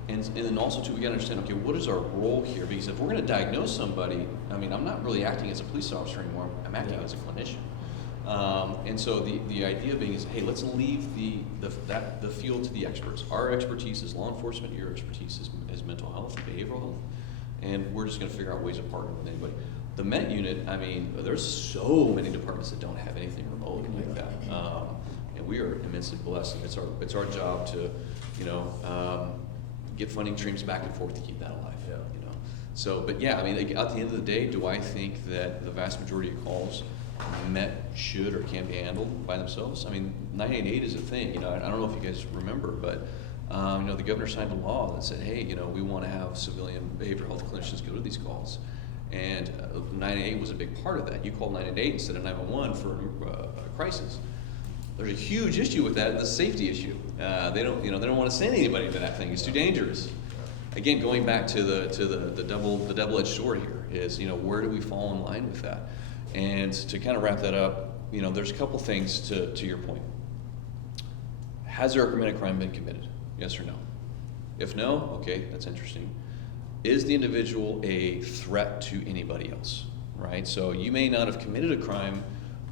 And then also too, we gotta understand, okay, what is our role here? Because if we're gonna diagnose somebody, I mean, I'm not really acting as a police officer anymore, I'm acting as a clinician. And so the idea being is, hey, let's leave the field to the experts. Our expertise is law enforcement, your expertise is mental health and behavioral health, and we're just gonna figure out ways of partnering with anybody. The Met unit, I mean, there's so many departments that don't have anything remotely like that. And we are immensely blessed, and it's our job to, you know, get funding streams back and forth to keep that alive. Yeah. You know, so, but yeah, I mean, like, at the end of the day, do I think that the vast majority of calls Met should or can be handled by themselves? I mean, 988 is a thing. You know, I don't know if you guys remember, but you know, the governor signed a law that said, hey, you know, we want to have civilian behavioral health clinicians go to these calls. And 988 was a big part of that. You call 988 instead of 911 for a crisis. There's a huge issue with that, the safety issue. They don't want to send anybody to that thing. It's too dangerous. Again, going back to the double-edged sword here is, you know, where do we fall in line with that? And to kind of wrap that up, you know, there's a couple things to your point. Has there a recommended crime been committed? Yes or no? If no, okay, that's interesting. Is the individual a threat to anybody else, right? So you may not have committed a crime,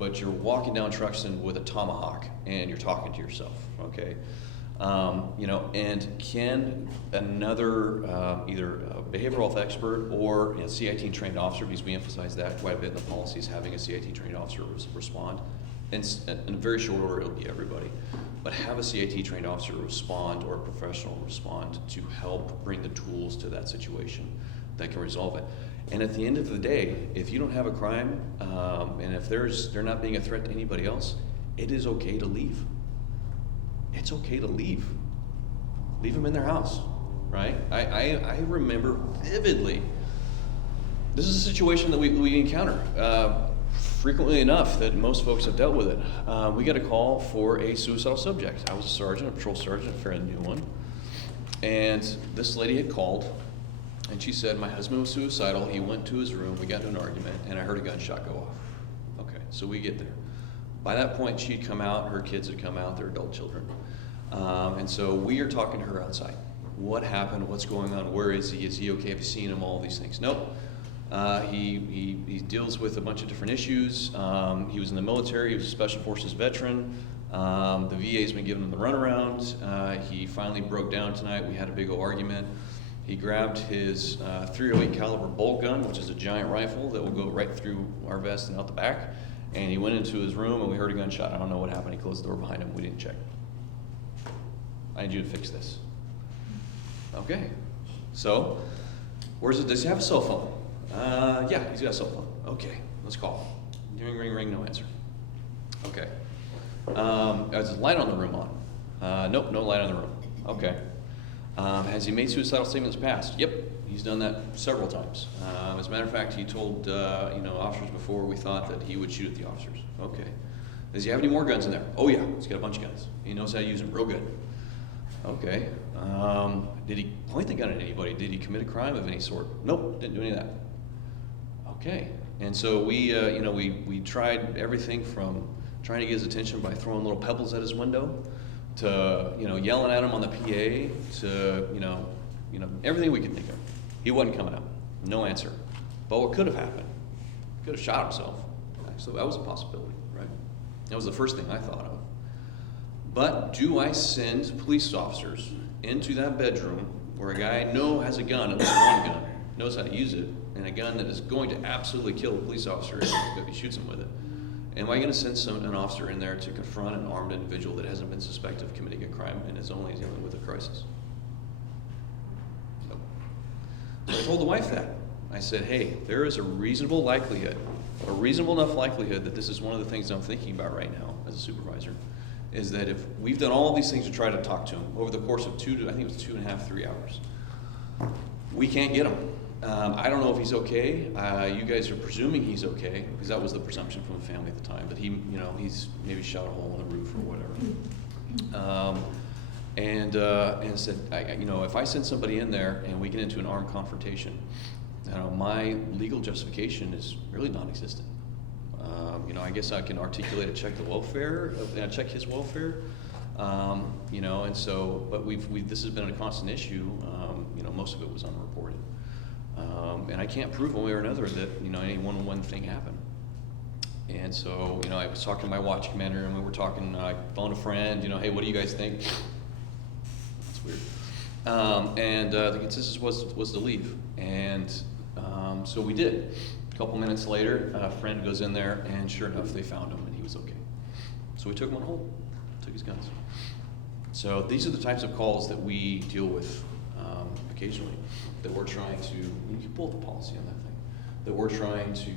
but you're walking down Truxton with a tomahawk and you're talking to yourself, okay? You know, and can another, either a behavioral health expert or a CIT trained officer, because we emphasize that quite a bit in the policies, having a CIT trained officer respond. And in a very short order, it'll be everybody. But have a CIT trained officer respond or a professional respond to help bring the tools to that situation that can resolve it. And at the end of the day, if you don't have a crime, and if they're not being a threat to anybody else, it is okay to leave. It's okay to leave. Leave them in their house, right? I remember vividly, this is a situation that we encounter frequently enough that most folks have dealt with it. We got a call for a suicidal subject. I was a sergeant, a patrol sergeant, a fairly new one. And this lady had called, and she said, my husband was suicidal. He went to his room, we got into an argument, and I heard a gunshot go off. Okay, so we get there. By that point, she'd come out, her kids had come out, they're adult children. And so we are talking to her outside. What happened? What's going on? Where is he? Is he okay? Have you seen him? All these things. Nope. He deals with a bunch of different issues. He was in the military. He was a Special Forces veteran. The VA's been giving him the runaround. He finally broke down tonight. We had a big old argument. He grabbed his .308 caliber bolt gun, which is a giant rifle that will go right through our vest and out the back. And he went into his room, and we heard a gunshot. I don't know what happened. He closed the door behind him. We didn't check. I need you to fix this. Okay. So, does he have a cell phone? Yeah, he's got a cell phone. Okay, let's call. Ring, ring, ring, no answer. Okay. Is the light on the room on? Nope, no light on the room. Okay. Has he made suicidal statements past? Yep, he's done that several times. As a matter of fact, he told officers before we thought that he would shoot at the officers. Okay. Does he have any more guns in there? Oh yeah, he's got a bunch of guns. He knows how to use them real good. Okay. Did he point the gun at anybody? Did he commit a crime of any sort? Nope, didn't do any of that. Okay. And so we tried everything from trying to get his attention by throwing little pebbles at his window, to yelling at him on the PA, to everything we could think of. He wasn't coming up. No answer. But what could have happened? He could have shot himself. So that was a possibility, right? That was the first thing I thought of. But do I send police officers into that bedroom where a guy I know has a gun, at least one gun, knows how to use it, and a gun that is going to absolutely kill a police officer if he shoots him with it? Am I going to send an officer in there to confront an armed individual that hasn't been suspected of committing a crime and is only dealing with a crisis? So I told the wife that. I said, hey, there is a reasonable enough likelihood that this is one of the things I'm thinking about right now as a supervisor, is that if we've done all these things to try to talk to him over the course of 2.5, 3 hours, we can't get him. I don't know if he's okay. You guys are presuming he's okay, because that was the presumption from the family at the time, that he's maybe shot a hole in the roof or whatever. And said, if I send somebody in there and we get into an armed confrontation, my legal justification is really non-existent. I guess I can articulate a check his welfare, and so, but this has been a constant issue. Most of it was unreported. And I can't prove one way or another that, any one thing happened. And so, I was talking to my watch commander, and we were talking, I phoned a friend, hey, what do you guys think? That's weird. The consensus was to leave. And so we did. A couple minutes later, a friend goes in there, and sure enough, they found him, and he was okay. So we took him on hold, took his guns. So these are the types of calls that we deal with occasionally, that we're trying to, you can pull the policy on that thing, that we're trying to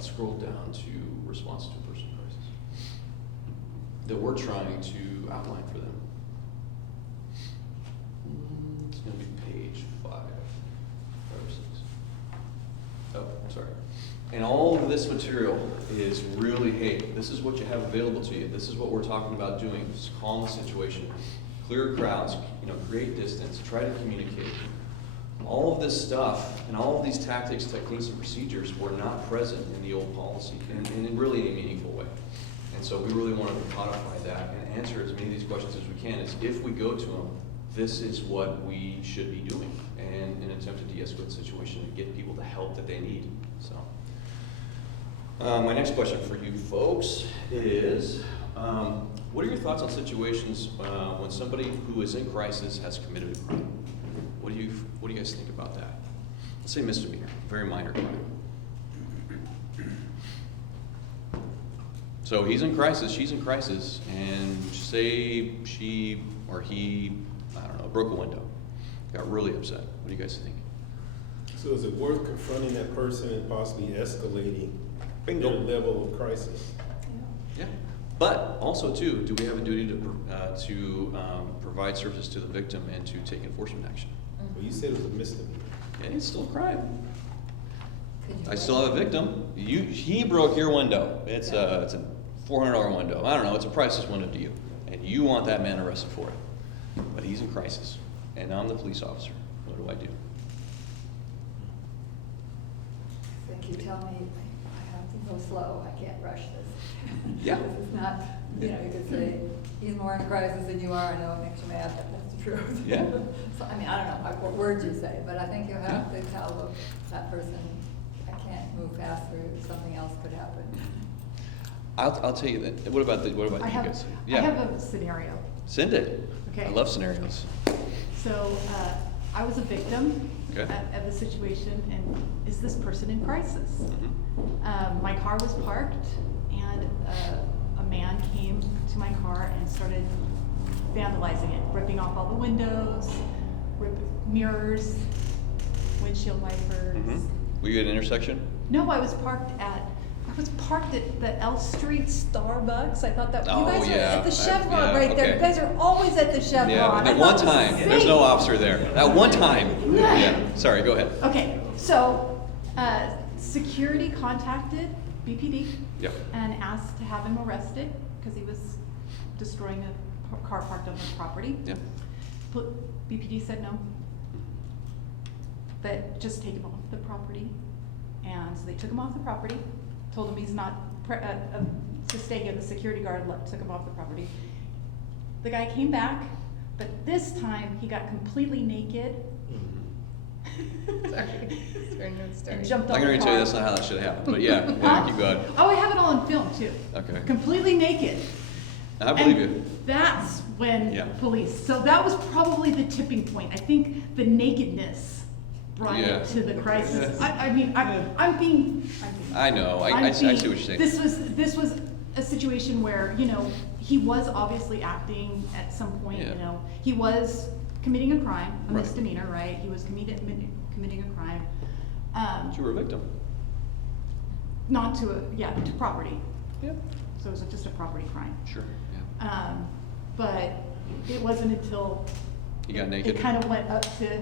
scroll down to response to a personal crisis, that we're trying to outline for them. It's going to be page 5 or 6. Oh, sorry. And all of this material is really, hey, this is what you have available to you. This is what we're talking about doing. Just calm the situation, clear crowds, create distance, try to communicate. All of this stuff and all of these tactics, techniques, and procedures were not present in the old policy in really any meaningful way. And so we really wanted to codify that and answer as many of these questions as we can. Is if we go to them, this is what we should be doing, and in an attempt to de-escalate the situation and get people the help that they need. So, My next question for you folks is, what are your thoughts on situations when somebody who is in crisis has committed a crime? What do you guys think about that? Let's say misdemeanor, very minor crime. So he's in crisis, she's in crisis, and say she or he, I don't know, broke a window, got really upset. What do you guys think? So is it worth confronting that person and possibly escalating Bingo. their level of crisis? Yeah, but also too, do we have a duty to provide services to the victim and to take enforcement action? Well, you said it was a misdemeanor. Yeah, it's still a crime. Could you I still have a victim. He broke your window. It's a $400 window. I don't know. It's a priceless window to you, and you want that man arrested for it. But he's in crisis, and I'm the police officer. What do I do? I think you tell me I have to go slow, I can't rush this. Yeah. This is not, you know, you could say, he's more in a crisis than you are, I know it makes you mad, but that's the truth. Yeah. So, I mean, I don't know what words you say, but I think you have to tell that person, I can't move fast through, something else could happen. I'll tell you that. What about you I have, guys? I have a scenario. Send it. Okay. I love scenarios. So, I was a victim Okay. of the situation, and is this person in crisis? Mhm. My car was parked, and a man came to my car and started vandalizing it, ripping off all the windows, mirrors, windshield wipers. Mhm. Were you at an intersection? No, I was parked at the L Street Starbucks. I thought that, you Oh, guys are yeah. at the Chevron Yeah, right there. okay. You guys are always at the Chevron. Yeah, I that thought one this was time. There's safe. no officer there. That one time. Yeah. Sorry, go ahead. Okay, so, security contacted BPD. Yep. And asked to have him arrested, because he was destroying a car parked on his property. Yeah. BPD said no. But just take him off the property. And so they took him off the property, told him he's not, to stay here, the security guard took him off the property. The guy came back, but this time he got completely naked. And jumped I'm off gonna the tell you car. that's not how that should happen, but yeah, keep going. Oh, I have it all on film too. Okay. Completely naked. I believe And you. that's when Yeah. police, so that was probably the tipping point. I think the nakedness brought Yeah. it to the crisis. I'm being. I know, I see what you're saying. This was a situation where, you know, he was obviously acting at some point, Yeah. you know. He was committing a crime, a Right. misdemeanor, right? He was committing a crime. But you were a victim. Not to to property. Yeah. So it was just a property crime. Sure, yeah. But it wasn't until You got naked? it kind of went up to, Yeah.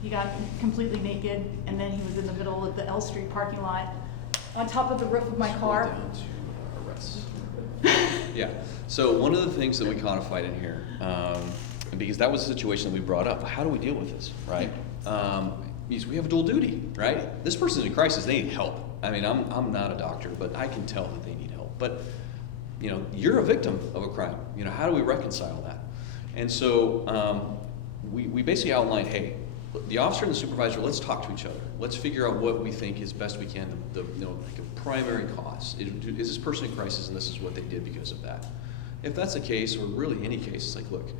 he got completely naked, and then he was in the middle of the L Street parking lot, on top of the roof of my car. Scroll down to arrests. Yeah, so one of the things that we codified in here, because that was a situation that we brought up, how do we deal with this, right? Because we have a dual duty, right? This person's in crisis, they need help. I mean, I'm not a doctor, but I can tell that they need help. But, you know, you're a victim of a crime. You know, how do we reconcile that? And so we basically outlined, hey, the officer and the supervisor, let's talk to each other. Let's figure out what we think is best we can, the you know, like a primary cause. Is this person in crisis and this is what they did because of that? If that's the case, or really any case, it's like, look,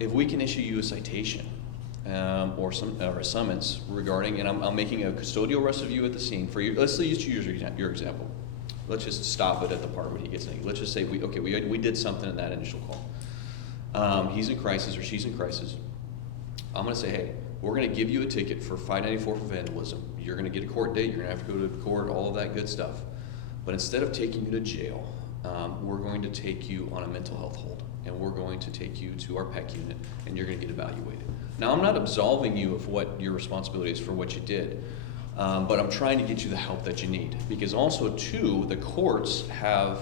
if we can issue you a citation or a summons regarding, and I'm making a custodial arrest of you at the scene for you. Let's use your example. Let's just stop it at the part when he gets naked. Let's just say we did something in that initial call. He's in crisis or she's in crisis. I'm going to say, hey, we're going to give you a ticket for 594 for vandalism. You're going to get a court date. You're going to have to go to court, all of that good stuff. But instead of taking you to jail, we're going to take you on a mental health hold, and we're going to take you to our PEC unit, and you're going to get evaluated. Now, I'm not absolving you of what your responsibility is for what you did, but I'm trying to get you the help that you need. Because also, too, the courts have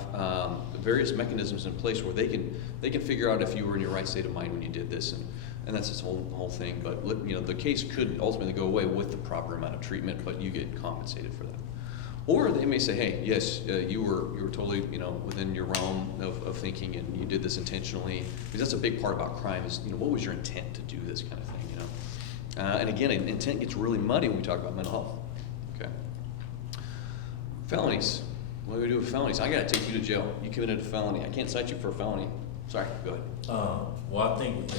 various mechanisms in place where they can figure out if you were in your right state of mind when you did this, and that's this whole thing. But you know, the case could ultimately go away with the proper amount of treatment, but you get compensated for that. Or they may say, hey, yes, you were totally, you know, within your realm of thinking, and you did this intentionally. Because that's a big part about crime is, you know, what was your intent to do this kind of thing, you know? And again, intent gets really muddy when we talk about mental health. Okay. Felonies. What do we do with felonies? I gotta take you to jail. You committed a felony. I can't cite you for a felony. Sorry, go ahead. Well, I think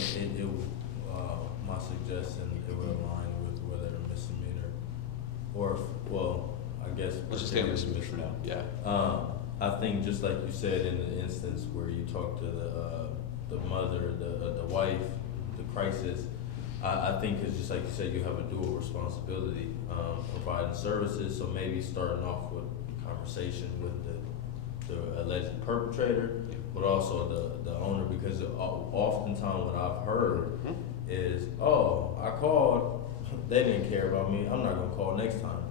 my suggestion, it would align with whether a misdemeanor or, well, I guess. Let's just stay on misdemeanor for now, yeah. I think just like you said in the instance where you talked to the mother, the wife, the crisis, I think it's just like you said, you have a dual responsibility, providing services, so maybe starting off with conversation with the alleged perpetrator, but also the owner, because oftentimes what I've heard is, oh, I called, they didn't care about me, I'm not gonna call next time.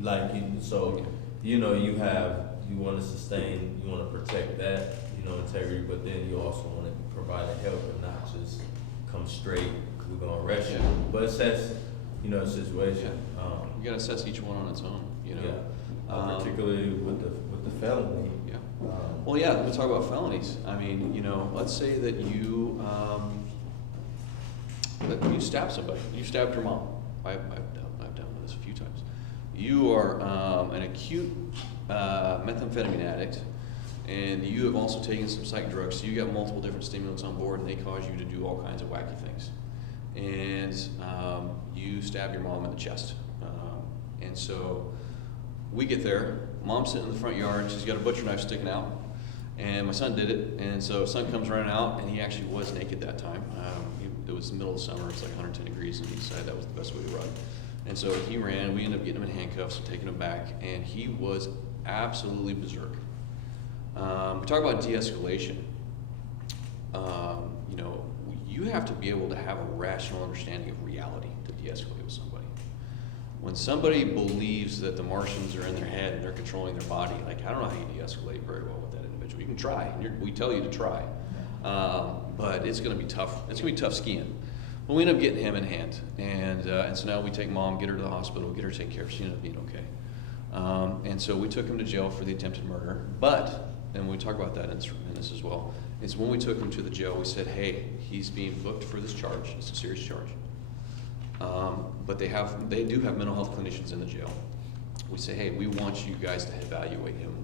Like, so, you know, you wanna sustain, you wanna protect that, you know, integrity, but then you also wanna provide help and not just come straight, we're gonna arrest you. But assess, you know, the situation. You gotta assess each one on its own, you know? Particularly with the felony. Yeah. Well, yeah, let me talk about felonies. I mean, you know, let's say that you stabbed somebody. You stabbed your mom. I've done this a few times. You are an acute methamphetamine addict, and you have also taken some psych drugs, so you got multiple different stimulants on board, and they cause you to do all kinds of wacky things. And you stab your mom in the chest. And so we get there, mom's sitting in the front yard, she's got a butcher knife sticking out, and my son did it, and so son comes running out, and he actually was naked that time. It was the middle of summer, it's like 110 degrees, and he decided that was the best way to run. And so he ran, we ended up getting him in handcuffs and taking him back, and he was absolutely berserk. We talk about de-escalation. You know, you have to be able to have a rational understanding of reality to de-escalate with somebody. When somebody believes that the Martians are in their head and they're controlling their body, like, I don't know how you de-escalate very well with that individual. You can try, we tell you to try, but it's gonna be tough. It's gonna be tough skiing. Well, we end up getting him in hand, and so now we take mom, get her to the hospital, get her taken care of, she ended up being okay. And so we took him to jail for the attempted murder, but, and we talk about that in this as well, is when we took him to the jail, we said, hey, he's being booked for this charge, it's a serious charge. But they do have mental health clinicians in the jail. We say, hey, we want you guys to evaluate him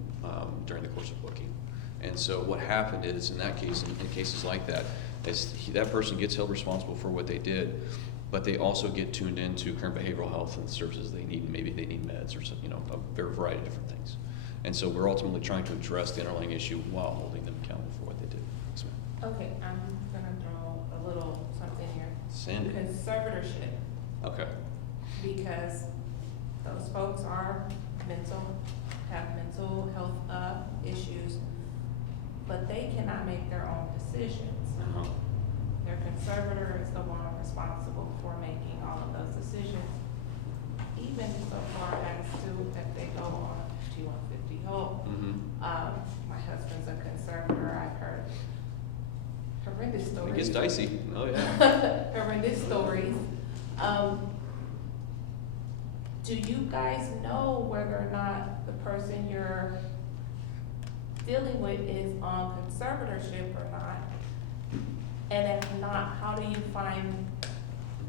during the course of booking. And so what happened is, in that case, in cases like that, is that person gets held responsible for what they did, but they also get tuned into current behavioral health and the services they need. Maybe they need meds or some, you know, a variety of different things. And so we're ultimately trying to address the underlying issue while holding them accountable for what they did. Yes, ma'am. Okay, I'm gonna throw a little something here. Send it. Conservatorship. Okay. Because those folks have mental health issues, but they cannot make their own decisions. Uh-huh. Their conservator is the one responsible for making all of those decisions, even so far as to if they go on a 5150 hold. My husband's a conservator. I've heard horrendous stories. It gets dicey. Oh yeah. Horrendous stories. Do you guys know whether or not the person you're dealing with is on conservatorship or not? And if not, how do you find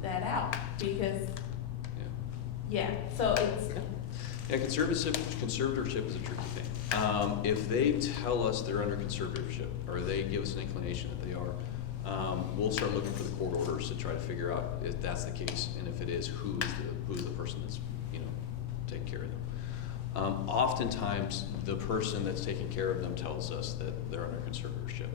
that out? Because, so it's. Yeah, conservatorship is a tricky thing. If they tell us they're under conservatorship, or they give us an inclination that they are, we'll start looking for the court orders to try to figure out if that's the case, and if it is, who's the person that's, you know, taking care of them. Oftentimes, the person that's taking care of them tells us that they're under conservatorship,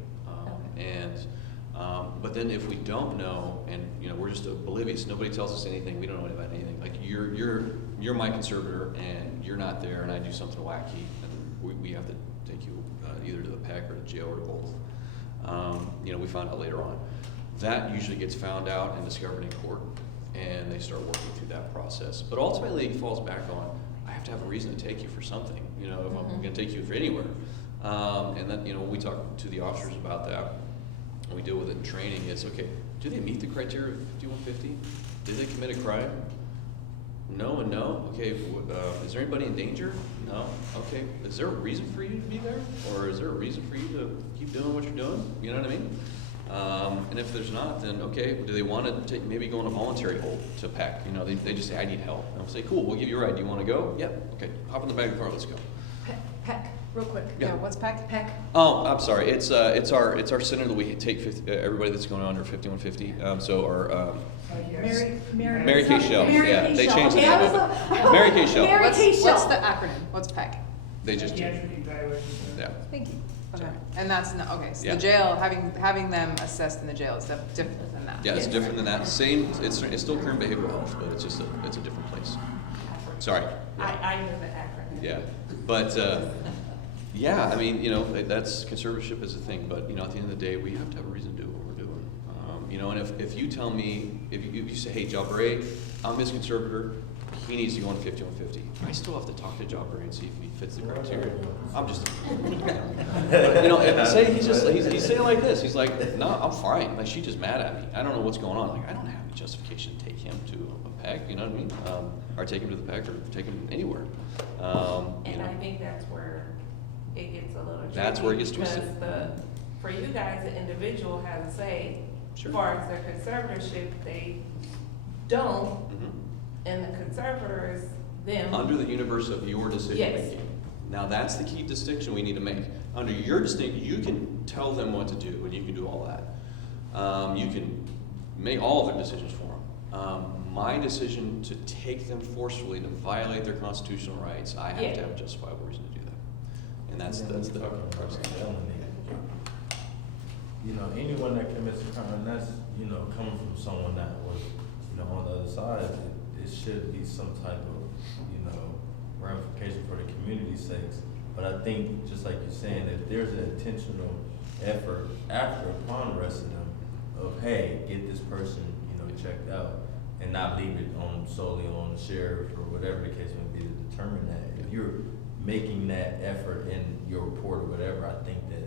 but then if we don't know, and you know, we're just oblivious, nobody tells us anything, we don't know about anything. Like you're my conservator, and you're not there, and I do something wacky, and we have to take you either to the PEC or to jail or both. You know, we found out later on. That usually gets found out and discovered in court, and they start working through that process. But ultimately, it falls back on, I have to have a reason to take you for something. You know, if I'm going to take you for anywhere, and then, you know, we talk to the officers about that. And we deal with it in training. It's okay. Do they meet the criteria of 5150? Did they commit a crime? No and no. Okay. Is there anybody in danger? No. Okay. Is there a reason for you to be there, or is there a reason for you to keep doing what you're doing? You know what I mean? And if there's not, then okay. Do they want to maybe go on a voluntary hold to PEC? You know, they just say, I need help. And I'll say, cool. We'll give you a ride. Do you want to go? Yep. Okay. Hop in the back of the car. Let's go. PEC, real quick. Yeah. What's PEC? PEC. Oh, I'm sorry. It's our center that we take everybody that's going under 5150. So our Mary Kay Shell. Yeah, they changed the name of it. Mary Kay Shell. Mary Kay Shell. What's the acronym? What's PEC? They just changed. Yeah. Thank you. Okay, and that's not, okay, so Yeah. the jail, having them assessed in the jail is different than that. Yeah, it's different than that. Same. It's still current behavioral health, but it's just it's a different place. Sorry. I know the acronym. Yeah, but yeah, I mean, you know, that's conservatorship is a thing, but you know, at the end of the day, we have to have a reason to do what we're doing. You know, and if you tell me, if you say, hey, Jalbray, I'm his conservator, he needs to go on 5150. I still have to talk to Jalbray and see if he fits the criteria. I'm just, but, you know, and say he's saying like this. He's like, no, I'm fine. Like she's just mad at me. I don't know what's going on. Like I don't have any justification to take him to a PEC. You know what I mean? Or take him to the PEC or take him anywhere. You And know. I think that's where it gets a little tricky. That's where it gets twisted. Because for you guys, the individual has a say. Sure. As far as their conservatorship, they don't, Mhm. and the conservators, them. Under the universe of your decision Yes. making. Now that's the key distinction we need to make. Under your distinction, you can tell them what to do, and you can do all that. You can make all of their decisions for them. My decision to take them forcefully to violate their constitutional rights, I have to have a justifiable reason to do that, and that's the crux of it. You know, anyone that commits a crime, and that's, you know, coming from someone that was, you know, on the other side, it should be some type of, you know, ramification for the community's sakes. But I think, just like you're saying, if there's an intentional effort upon arresting them of, hey, get this person, you know, checked out, and not leave it on solely on the sheriff or whatever the case may be to determine that. If you're making that effort in your report or whatever, I think that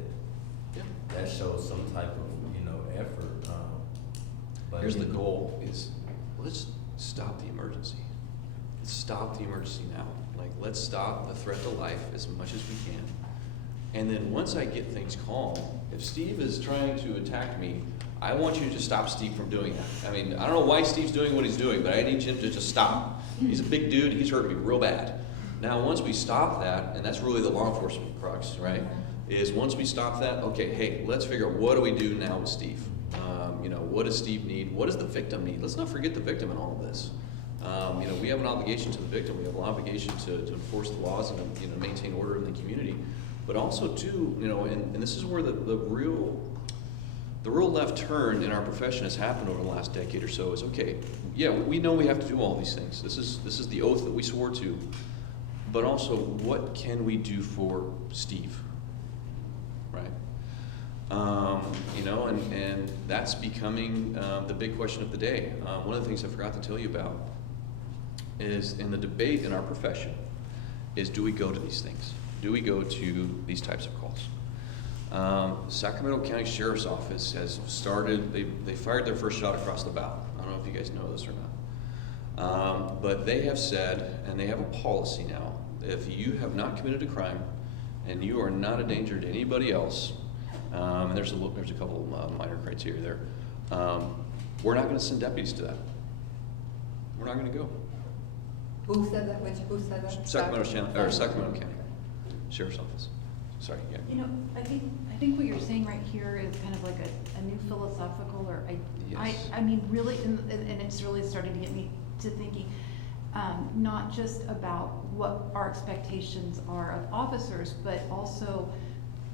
that shows some type of, you know, effort. But Here's the goal is, let's stop the emergency. Let's stop the emergency now. Like, let's stop the threat to life as much as we can. And then once I get things calm, if Steve is trying to attack me, I want you to stop Steve from doing that. I mean, I don't know why Steve's doing what he's doing, but I need him to just stop. He's a big dude, he's hurting me real bad. Now, once we stop that, and that's really the law enforcement crux, right? Is once we stop that, okay, hey, let's figure out what do we do now with Steve? You know, what does Steve need? What does the victim need? Let's not forget the victim in all of this. You know, we have an obligation to the victim. We have an obligation to enforce the laws and, you know, maintain order in the community. But also, too, you know, and this is where the real left turn in our profession has happened over the last decade or so is, okay, yeah, we know we have to do all these things. This is the oath that we swore to. But also, what can we do for Steve? Right? You know, and that's becoming the big question of the day. One of the things I forgot to tell you about is in the debate in our profession is, do we go to these things? Do we go to these types of calls? Sacramento County Sheriff's Office has started, they fired their first shot across the bow. I don't know if you guys know this or not. But they have said, and they have a policy now, if you have not committed a crime and you are not a danger to anybody else, and there's a couple of minor criteria there, we're not going to send deputies to that. We're not going to go. Who said that? Who said that? Sacramento County Sheriff's Office. Sorry, yeah. You know, I think what you're saying right here is kind of like a new philosophical, or Yes. I mean, really, and it's really starting to get me to thinking, not just about what our expectations are of officers, but also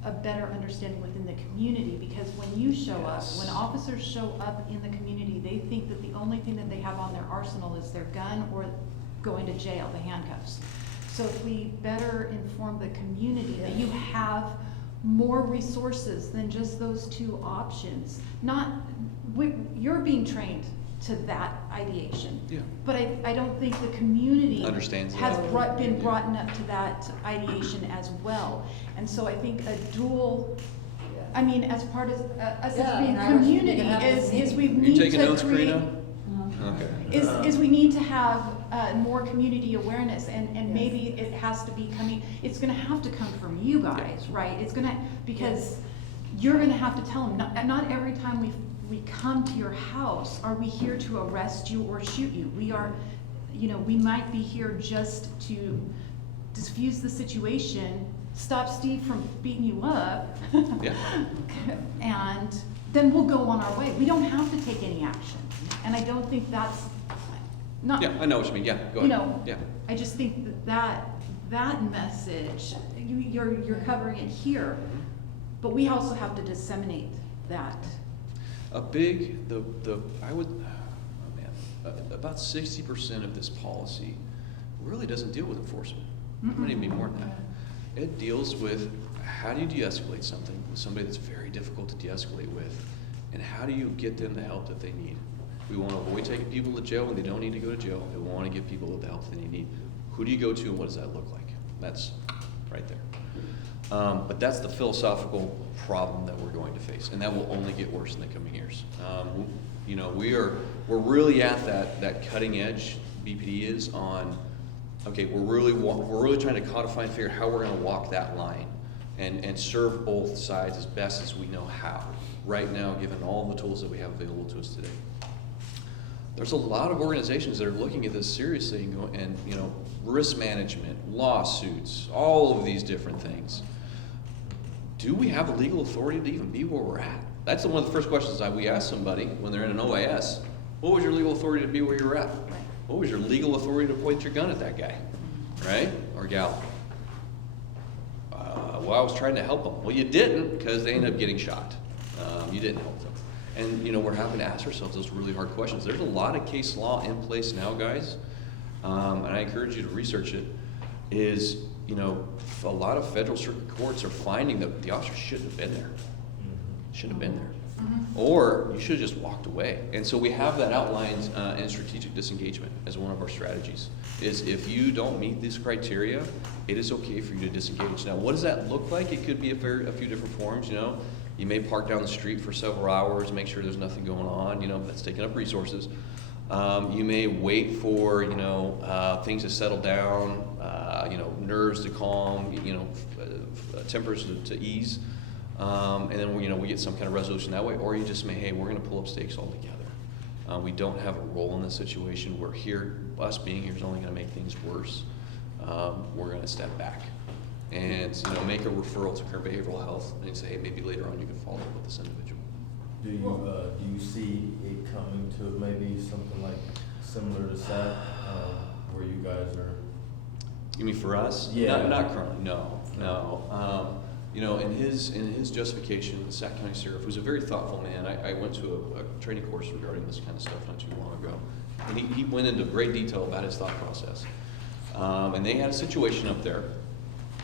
a better understanding within the community. Because when you show up, when officers show up in the community, they think that the only thing that they have on their arsenal is their gun or going to jail, the handcuffs. So if we better inform the community that you have more resources than just those two options, you're being trained to that ideation. Yeah. But I don't think the community Understands has that. been brought up to that ideation as well. And so I think a dual, I mean, as part of us as being community is we need to taking notes, create. Karina? Okay. Is we need to have more community awareness, and maybe it has to be coming, it's gonna have to come from you guys, right? It's gonna, because you're gonna have to tell them, not every time we come to your house are we here to arrest you or shoot you. We are, you know, we might be here just to diffuse the situation stop Steve from beating you up. Yeah. And then we'll go on our way. We don't have to take any action. And I don't think that's not. Yeah, I know what you mean, yeah, go You ahead. know, Yeah. I just think that message, you're covering it here, but we also have to disseminate that. A big, I would, oh man, about 60% of this policy really doesn't deal with enforcement. It might even be more than that. It deals with how do you de-escalate something with somebody that's very difficult to de-escalate with, and how do you get them the help that they need. We want to avoid taking people to jail when they don't need to go to jail. We want to give people the help that they need. Who do you go to and what does that look like? That's right there. But that's the philosophical problem that we're going to face, and that will only get worse in the coming years. You know, we're really at that cutting edge. BPD is on. Okay, we're really trying to codify and figure out how we're going to walk that line and serve both sides as best as we know how. Right now, given all the tools that we have available to us today, there's a lot of organizations that are looking at this seriously and you know, risk management, lawsuits, all of these different things. Do we have the legal authority to even be where we're at? That's one of the first questions we ask somebody when they're in an OAS. What was your legal authority to be where you're at? What was your legal authority to point your gun at that guy, right, or gal? Well, I was trying to help them. Well, you didn't, because they ended up getting shot. You didn't help them. And, you know, we're having to ask ourselves those really hard questions. There's a lot of case law in place now, guys, and I encourage you to research it, is, you know, a lot of federal circuit courts are finding that the officer shouldn't have been there. Shouldn't have been there. Or you should have just walked away. And so we have that outlined in strategic disengagement as one of our strategies, is if you don't meet this criteria, it is okay for you to disengage. Now, what does that look like? It could be a few different forms, you know. You may park down the street for several hours, make sure there's nothing going on, you know, that's taking up resources. You may wait for, you know, things to settle down, you know, nerves to calm, you know, tempers to ease. And then, you know, we get some kind of resolution that way, or you just may, hey, we're going to pull up stakes altogether. We don't have a role in this situation. We're here, us being here is only going to make things worse. We're going to step back and, you know, make a referral to current behavioral health and say, hey, maybe later on you can follow up with this individual. Do you see it coming to maybe something like similar to SAC, where you guys are? You mean for us? Yeah. Not currently, no. You know, in his justification, the Sac County Sheriff, who's a very thoughtful man, I went to a training course regarding this kind of stuff not too long ago, and he went into great detail about his thought process. And they had a situation up there.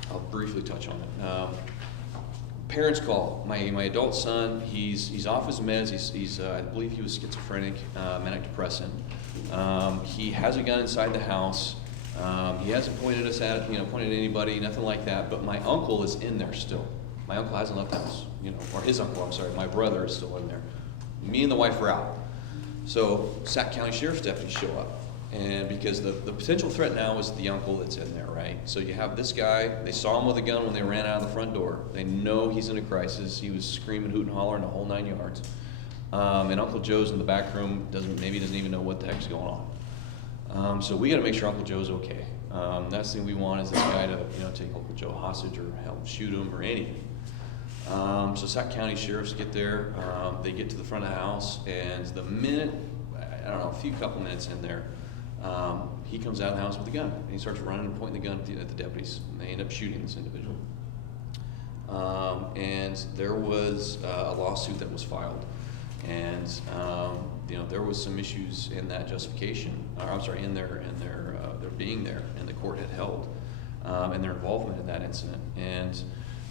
I'll briefly touch on it. Parents call my adult son. He's off his meds. He's I believe he was schizophrenic, manic depressant. He has a gun inside the house. He hasn't pointed us at, you know, pointed at anybody, nothing like that. But my uncle is in there still. My uncle hasn't left the house, you know, or his uncle. I'm sorry, my brother is still in there. Me and the wife are out. So Sac County Sheriff's deputies show up, and because the potential threat now is the uncle that's in there, right? So you have this guy. They saw him with a gun when they ran out of the front door. They know he's in a crisis. He was screaming, hooting, hollering the whole 9 yards. And Uncle Joe's in the back room. Doesn't even know what the heck's going on. So we got to make sure Uncle Joe's okay. Last thing we want is this guy to, you know, take Uncle Joe hostage or help shoot him or anything. So Sac County sheriffs get there. They get to the front of the house, and the minute, I don't know, a couple minutes in there, he comes out of the house with a gun, and he starts running and pointing the gun at the deputies, and they end up shooting this individual. And there was a lawsuit that was filed, and you know, there was some issues in that justification, or I'm sorry, in their being there, and the court had held, and their involvement in that incident. And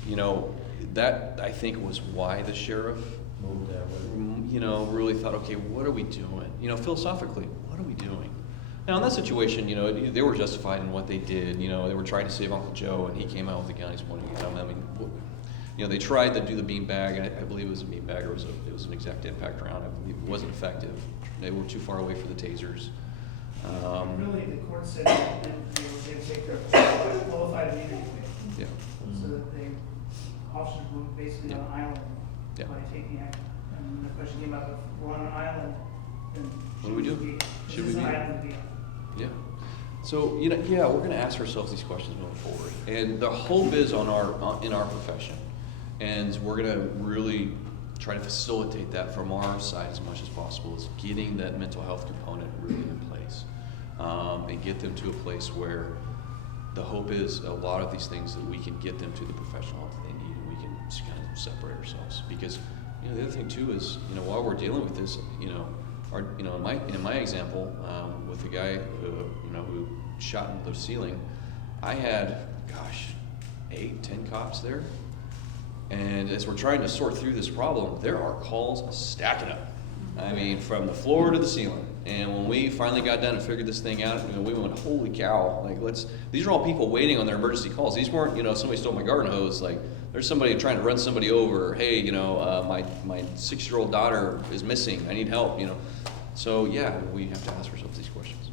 you know, that I think was why the sheriff Moved that way. You know, really thought, okay, what are we doing? You know, philosophically, what are we doing? Now in that situation, you know, they were justified in what they did. You know, they were trying to save Uncle Joe, and he came out with a gun. He's pointing at him. I mean, you know, they tried to do the beanbag. I believe it was a beanbag, or it was an exact impact round. I believe it wasn't effective. They were too far away for the tasers. Really, the court said that they would take their qualified immunity away. Yeah. So that the officers were basically on an island by taking action. And the question came up, if we're on an island, then What do we do? Should we be? Island be? Yeah. So, you know, yeah, we're gonna ask ourselves these questions moving forward. And the hope is in our profession. And we're gonna really try to facilitate that from our side as much as possible, is getting that mental health component really in place. And get them to a place where the hope is a lot of these things that we can get them to the professional help that they need, and we can just kind of separate ourselves. Because, you know, the other thing too is, you know, while we're dealing with this, you know, in my example, with the guy who shot into the ceiling, I had, 8, 10 cops there. And as we're trying to sort through this problem, there are calls stacking up. I mean, from the floor to the ceiling. And when we finally got done and figured this thing out, you know, we went, holy cow, like these are all people waiting on their emergency calls. These weren't, you know, somebody stole my garden hose, like there's somebody trying to run somebody over. Hey, you know, my 6-year-old daughter is missing, I need help, you know. So yeah, we have to ask ourselves these questions.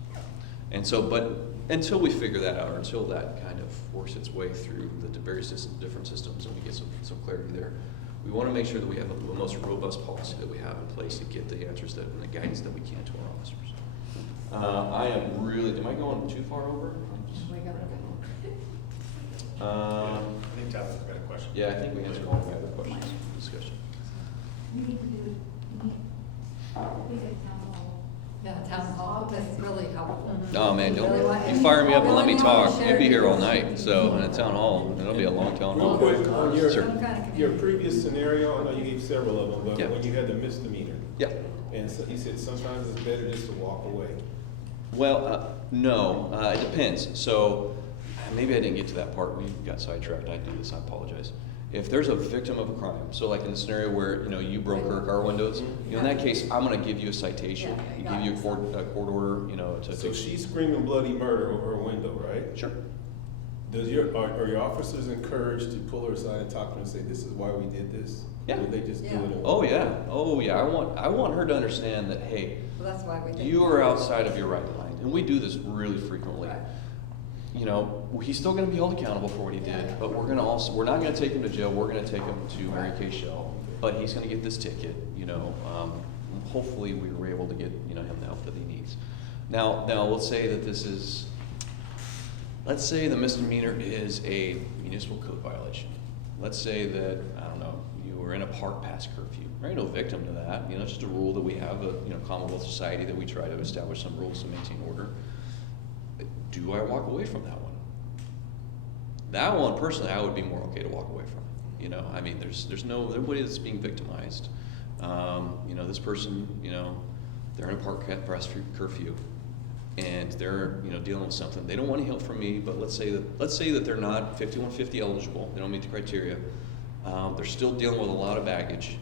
And so, but until we figure that out, or until that kind of works its way through the various different systems and we get some clarity there, we want to make sure that we have the most robust policy that we have in place to get the answers that, and the guidance that we can to our officers. I am really, am I going too far over? I think Tabitha's got a question. Yeah, I think we answered all the other questions in the discussion. We need to do, yeah, town hall, that's really helpful. Oh man, Really want- you fire me up and let me really want talk, to you'll be share here all your- night, so in a town hall, it'll be a long town Real hall. quick, on Sure. your previous scenario, I know you gave several of them, but Yeah. when you had the misdemeanor. Yeah. And so you said sometimes it's better just to walk away. Well, no, it depends. So maybe I didn't get to that part. We got sidetracked. I do this. I apologize. If there's a victim of a crime, so like in the scenario where, you know, you broke her car windows, you know, in that case, I'm going to give you a citation, give you a court order, you know, to. So she's screaming bloody murder over her window, right? Sure. Are your officers encouraged to pull her aside and talk to her and say, this is why we did this? Yeah. Or they just do it? Oh yeah. Oh yeah. I want her to understand that, hey, Well, that's why we think. you are outside of your right mind, and we do this really frequently. Right. You know, he's still going to be held accountable for what he did, but we're not going to take him to jail. We're going to take him to Mary Kay Shell, but he's going to get this ticket. You know, hopefully we were able to get, you know, him the help that he needs. Now let's say that let's say the misdemeanor is a municipal code violation. Let's say that, I don't know, you were in a park past curfew. There ain't no victim to that. You know, it's just a rule that we have, Commonwealth society, that we try to establish some rules to maintain order. Do I walk away from that one? That one, personally, I would be more okay to walk away from. You know, I mean, there's nobody that's being victimized. You know, this person, you know, they're in a park past curfew, and they're, you know, dealing with something. They don't want any help from me, but let's say that they're not 5150 eligible. They don't meet the criteria. They're still dealing with a lot of baggage.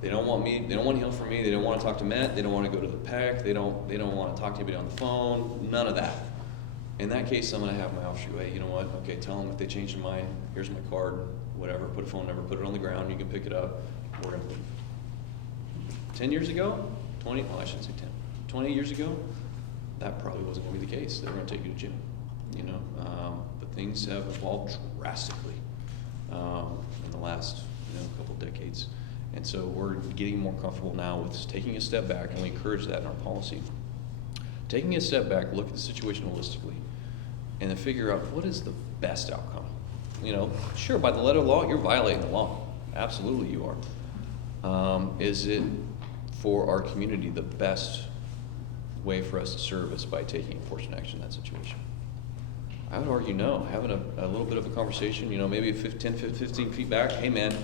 They don't want me. They don't want any help from me. They don't want to talk to Matt. They don't want to go to the PAC. They don't want to talk to anybody on the phone. None of that. In that case, I'm going to have my officer go, hey, you know what? Okay, tell them if they change their mind. Here's my card. Whatever. Put a phone number. Put it on the ground. You can pick it up. We're going to leave. 10 years ago, 20. Well, I shouldn't say 10. 20 years ago, that probably wasn't going to be the case. They were going to take you to jail. You know, but things have evolved drastically in the last couple decades. And so we're getting more comfortable now with taking a step back, and we encourage that in our policy. Taking a step back, look at the situation holistically, and then figure out what is the best outcome. You know, sure, by the letter of the law, you're violating the law. Absolutely you are. Is it for our community the best way for us to service by taking enforcement action in that situation? I would argue no. Having a little bit of a conversation, you know, maybe 10, 15 feet back. Hey man,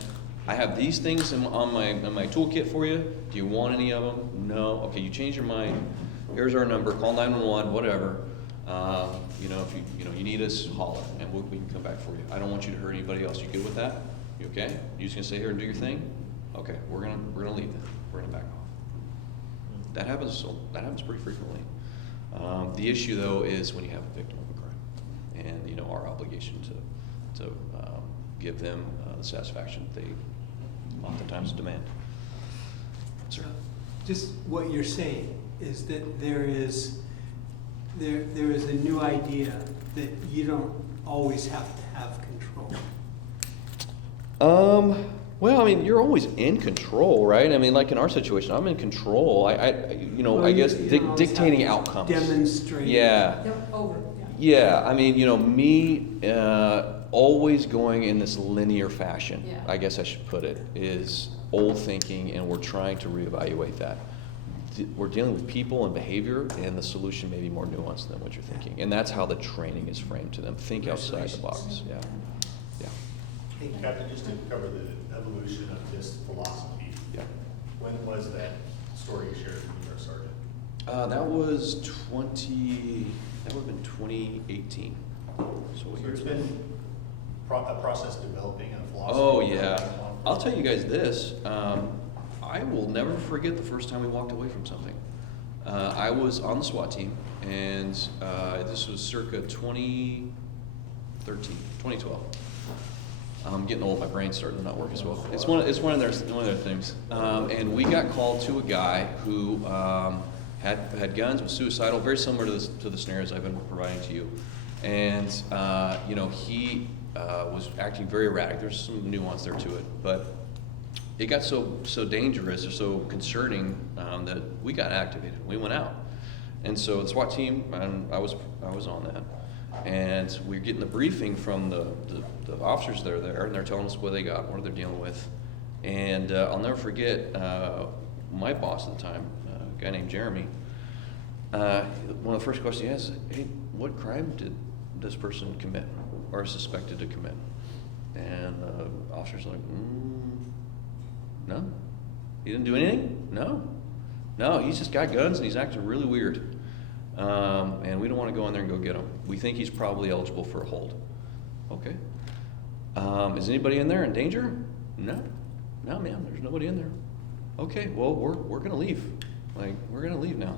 I have these things in my toolkit for you. Do you want any of them? No. Okay, you change your mind. Here's our number. Call 911. Whatever. You know, if you need us, holler, and we can come back for you. I don't want you to hurt anybody else. You good with that? You okay? You just gonna stay here and do your thing? Okay, we're gonna leave then. We're gonna back off. That happens pretty frequently. The issue though is when you have a victim of a crime, and you know our obligation to give them the satisfaction they oftentimes demand. Sir. Just what you're saying is that there is a new idea that you don't always have to have control. Well, I mean, you're always in control, right? I mean, like in our situation, I'm in control. I guess dictating outcomes. Demonstrate. Yeah. Yeah, I mean, you know, me, always going in this linear fashion, Yeah. I guess I should put it, is old thinking, and we're trying to reevaluate that. We're dealing with people and behavior, and the solution may be more nuanced than what you're thinking. And that's how the training is framed to them. Think outside the box, yeah. Yeah. Hey, Captain, just to cover the evolution of this philosophy. Yeah. When was that story you shared with our sergeant? That was that would have been 2018. So what year There's is it? been a process developing a philosophy. Oh, yeah. I'll tell you guys this. I will never forget the first time we walked away from something. I was on the SWAT team, and this was circa 2013, 2012. I'm getting old. My brain's starting to not work as well. It's one of their things. And we got called to a guy who had guns, was suicidal, very similar to the scenarios I've been providing to you. And you know, he was acting very erratic. There's some nuance there to it, but it got so dangerous or so concerning that we got activated. We went out, and so the SWAT team, and I was on that. And we're getting the briefing from the officers that are there, and they're telling us what they got, what they're dealing with. And I'll never forget my boss at the time, a guy named Jeremy. One of the first questions he asked is, "Hey, what crime did this person commit, or is suspected to commit?" And the officer's like, "No, he didn't do anything. No, he's just got guns and he's acting really weird." And we don't want to go in there and go get him. We think he's probably eligible for a hold. Okay. Is anybody in there in danger? No, ma'am, there's nobody in there. Okay, well, we're gonna leave. Like, we're gonna leave now.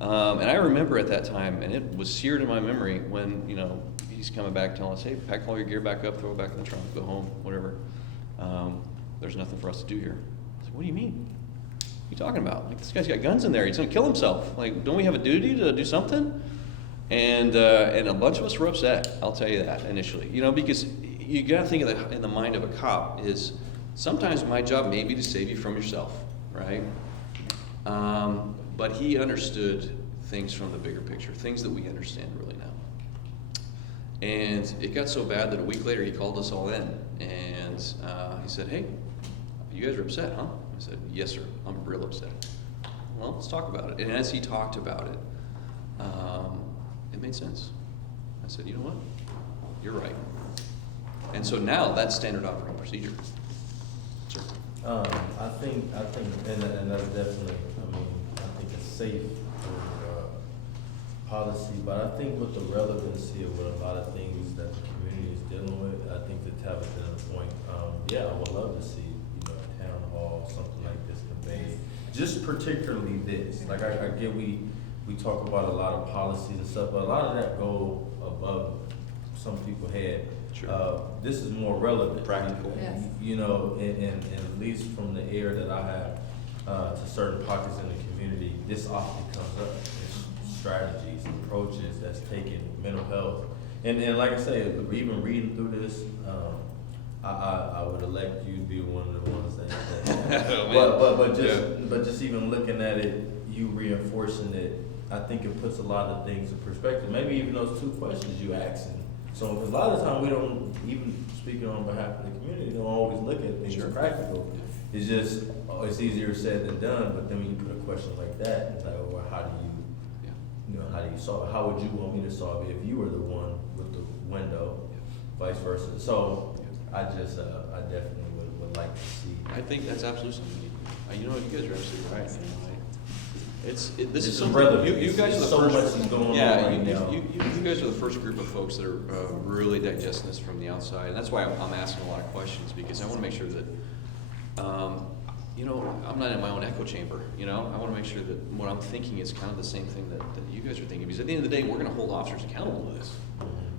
And I remember at that time, and it was seared in my memory when, you know, he's coming back telling us, "Hey, pack all your gear back up, throw it back in the trunk, go home, whatever. There's nothing for us to do here." I said, "What do you mean? What are you talking about? Like, this guy's got guns in there. He's gonna kill himself. Like, don't we have a duty to do something?" And a bunch of us were upset. I'll tell you that initially, you know, because you gotta think of in the mind of a cop is sometimes my job may be to save you from yourself, right? But he understood things from the bigger picture, things that we understand really now. And it got so bad that a week later he called us all in, and he said, "Hey, you guys are upset, huh?" I said, "Yes, sir, I'm real upset." "Well, let's talk about it." And as he talked about it, it made sense. I said, "You know what? You're right." And so now that's standard operating procedure. Sir? I think, and that's definitely, I think it's safe for policy, but I think with the relevancy of what a lot of things that the community is dealing with, I think the Tabitha point, yeah, I would love to see, you know, a town hall, something like this conveyed. Just particularly this, like I get we talk about a lot of policies and stuff, but a lot of that go above some people's head. Sure. This is more relevant. Practical. Yes. You know, and at least from the air that I have to certain pockets in the community, this often comes up. It's strategies, approaches that's taken, mental health. And like I say, even reading through this, I would elect you to be one of the ones that Oh, but just even looking at it, you reinforcing it, I think it puts a lot of things in perspective. Maybe even those 2 questions you asking. So, because a lot of the time we don't, even speaking on behalf of the community, don't always look at things practical. It's just, it's easier said than done, but then when you put a question like that, it's like, oh, well, how do you how do you solve it? How would you want me to solve it if you were the one with the window, vice versa? So, I definitely would like to see. I think that's absolutely something. You know what, you guys are absolutely right. This is It's something, relevant. you guys are the So first. much is going on Yeah, right now. you guys are the first group of folks that are really digesting this from the outside. And that's why I'm asking a lot of questions, because I want to make sure that, you know, I'm not in my own echo chamber, you know? I want to make sure that what I'm thinking is kind of the same thing that you guys are thinking. Because at the end of the day, we're going to hold officers accountable to this.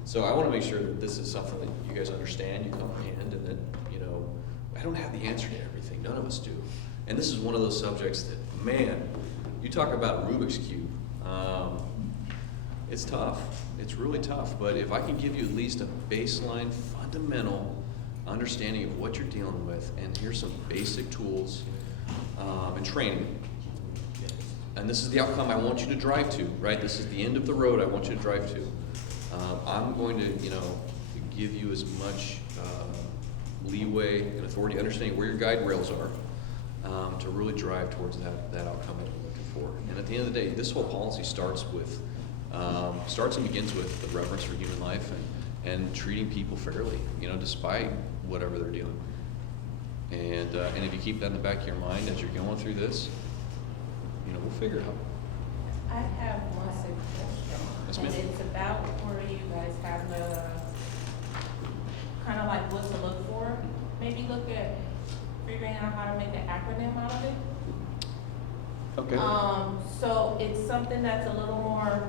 So I want to make sure that this is something that you guys understand, you comprehend, and that, you know, I don't have the answer to everything. None of us do. And this is one of those subjects that, man, you talk about Rubik's Cube. It's tough. It's really tough. But if I can give you at least a baseline, fundamental understanding of what you're dealing with, and here's some basic tools and training. And this is the outcome I want you to drive to, right? This is the end of the road I want you to drive to. I'm going to, give you as much leeway and authority, understanding where your guide rails are, to really drive towards that outcome that we're looking for. And at the end of the day, this whole policy starts and begins with the reverence for human life and treating people fairly, despite whatever they're doing. And if you keep that in the back of your mind as you're going through this, we'll figure it out. I have one suggestion. Yes, ma'am. And it's about where you guys have the, kind of like what to look for. Maybe look at figuring out how to make an acronym out of it. Okay. So it's something that's a little more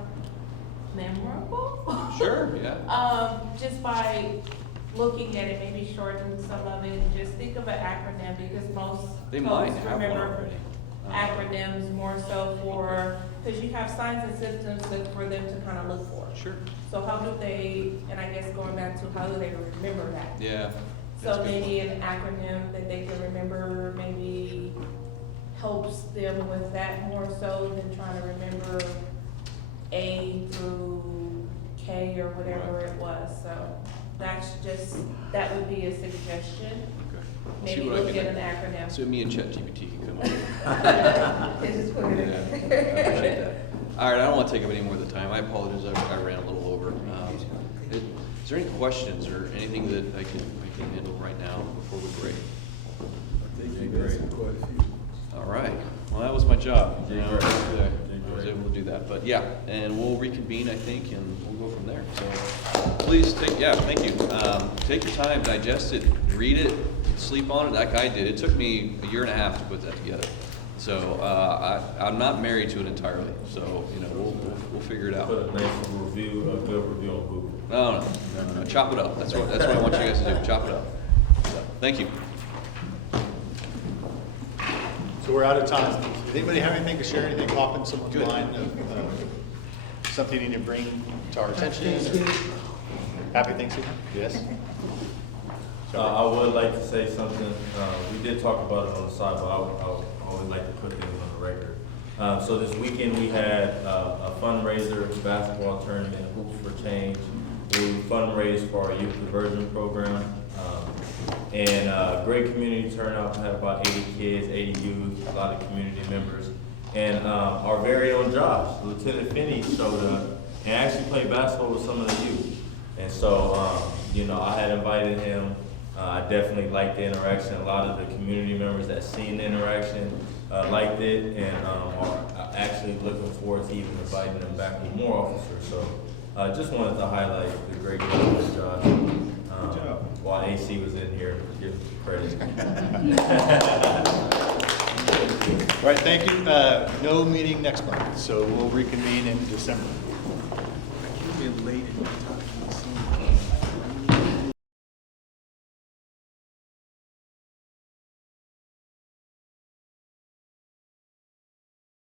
memorable. Sure, yeah. Just by looking at it, maybe shorten some of it, and just think of an acronym, because most They might folks have one remember already. acronyms more so for, because you have signs and symptoms that for them to kind of look for. Sure. So how do they, and I guess going back to how do they remember that? Yeah. that's So a good maybe an acronym that they can remember maybe helps them with that more so than trying to remember A through K or whatever Right. it was. So that would be a suggestion. Okay. Maybe See what I look can- at an acronym. So me and ChatGPT can come up with. Just put it in. Yeah, I appreciate that. All right, I don't want to take up any more of the time. I apologize, I ran a little over. Is there any questions or anything that I can handle right now before we break? I think you've answered quite a few. All right, well, that was my job. You You did know, great. I was able to do that, but yeah, and we'll reconvene, I think, and we'll go from there. So please thank you. Take your time, digest it, read it, sleep on it like I did. It took me a year and a half to put that together. So I'm not married to it entirely, so, we'll figure it out. Put a nice review, a good review on Google. No, chop it up. That's what I want you guys to do, chop it up. So, thank you. So we're out of time. Does anybody have anything to share, anything popping someone's Good. mind of something you need to bring to our attention? Happy Thanksgiving? Yes? I would like to say something. We did talk about it on the side, but I would like to put things on the record. So this weekend we had a fundraiser, basketball tournament, Hoops for Change. We fundraised for our youth diversion program. And great community turnout. We had about 80 kids, 80 youth, a lot of community members. And our very own Josh, Lieutenant Finney, showed up and actually played basketball with some of the youth. And so, I had invited him. I definitely liked the interaction. A lot of the community members that seen the interaction liked it, and are actually looking forward to even inviting them back with more officers. So I just wanted to highlight the great job with Josh. Good job. While AC was in here, give credit. All right, thank you. No meeting next month, so we'll reconvene in December. You'll be elated to talk to you soon.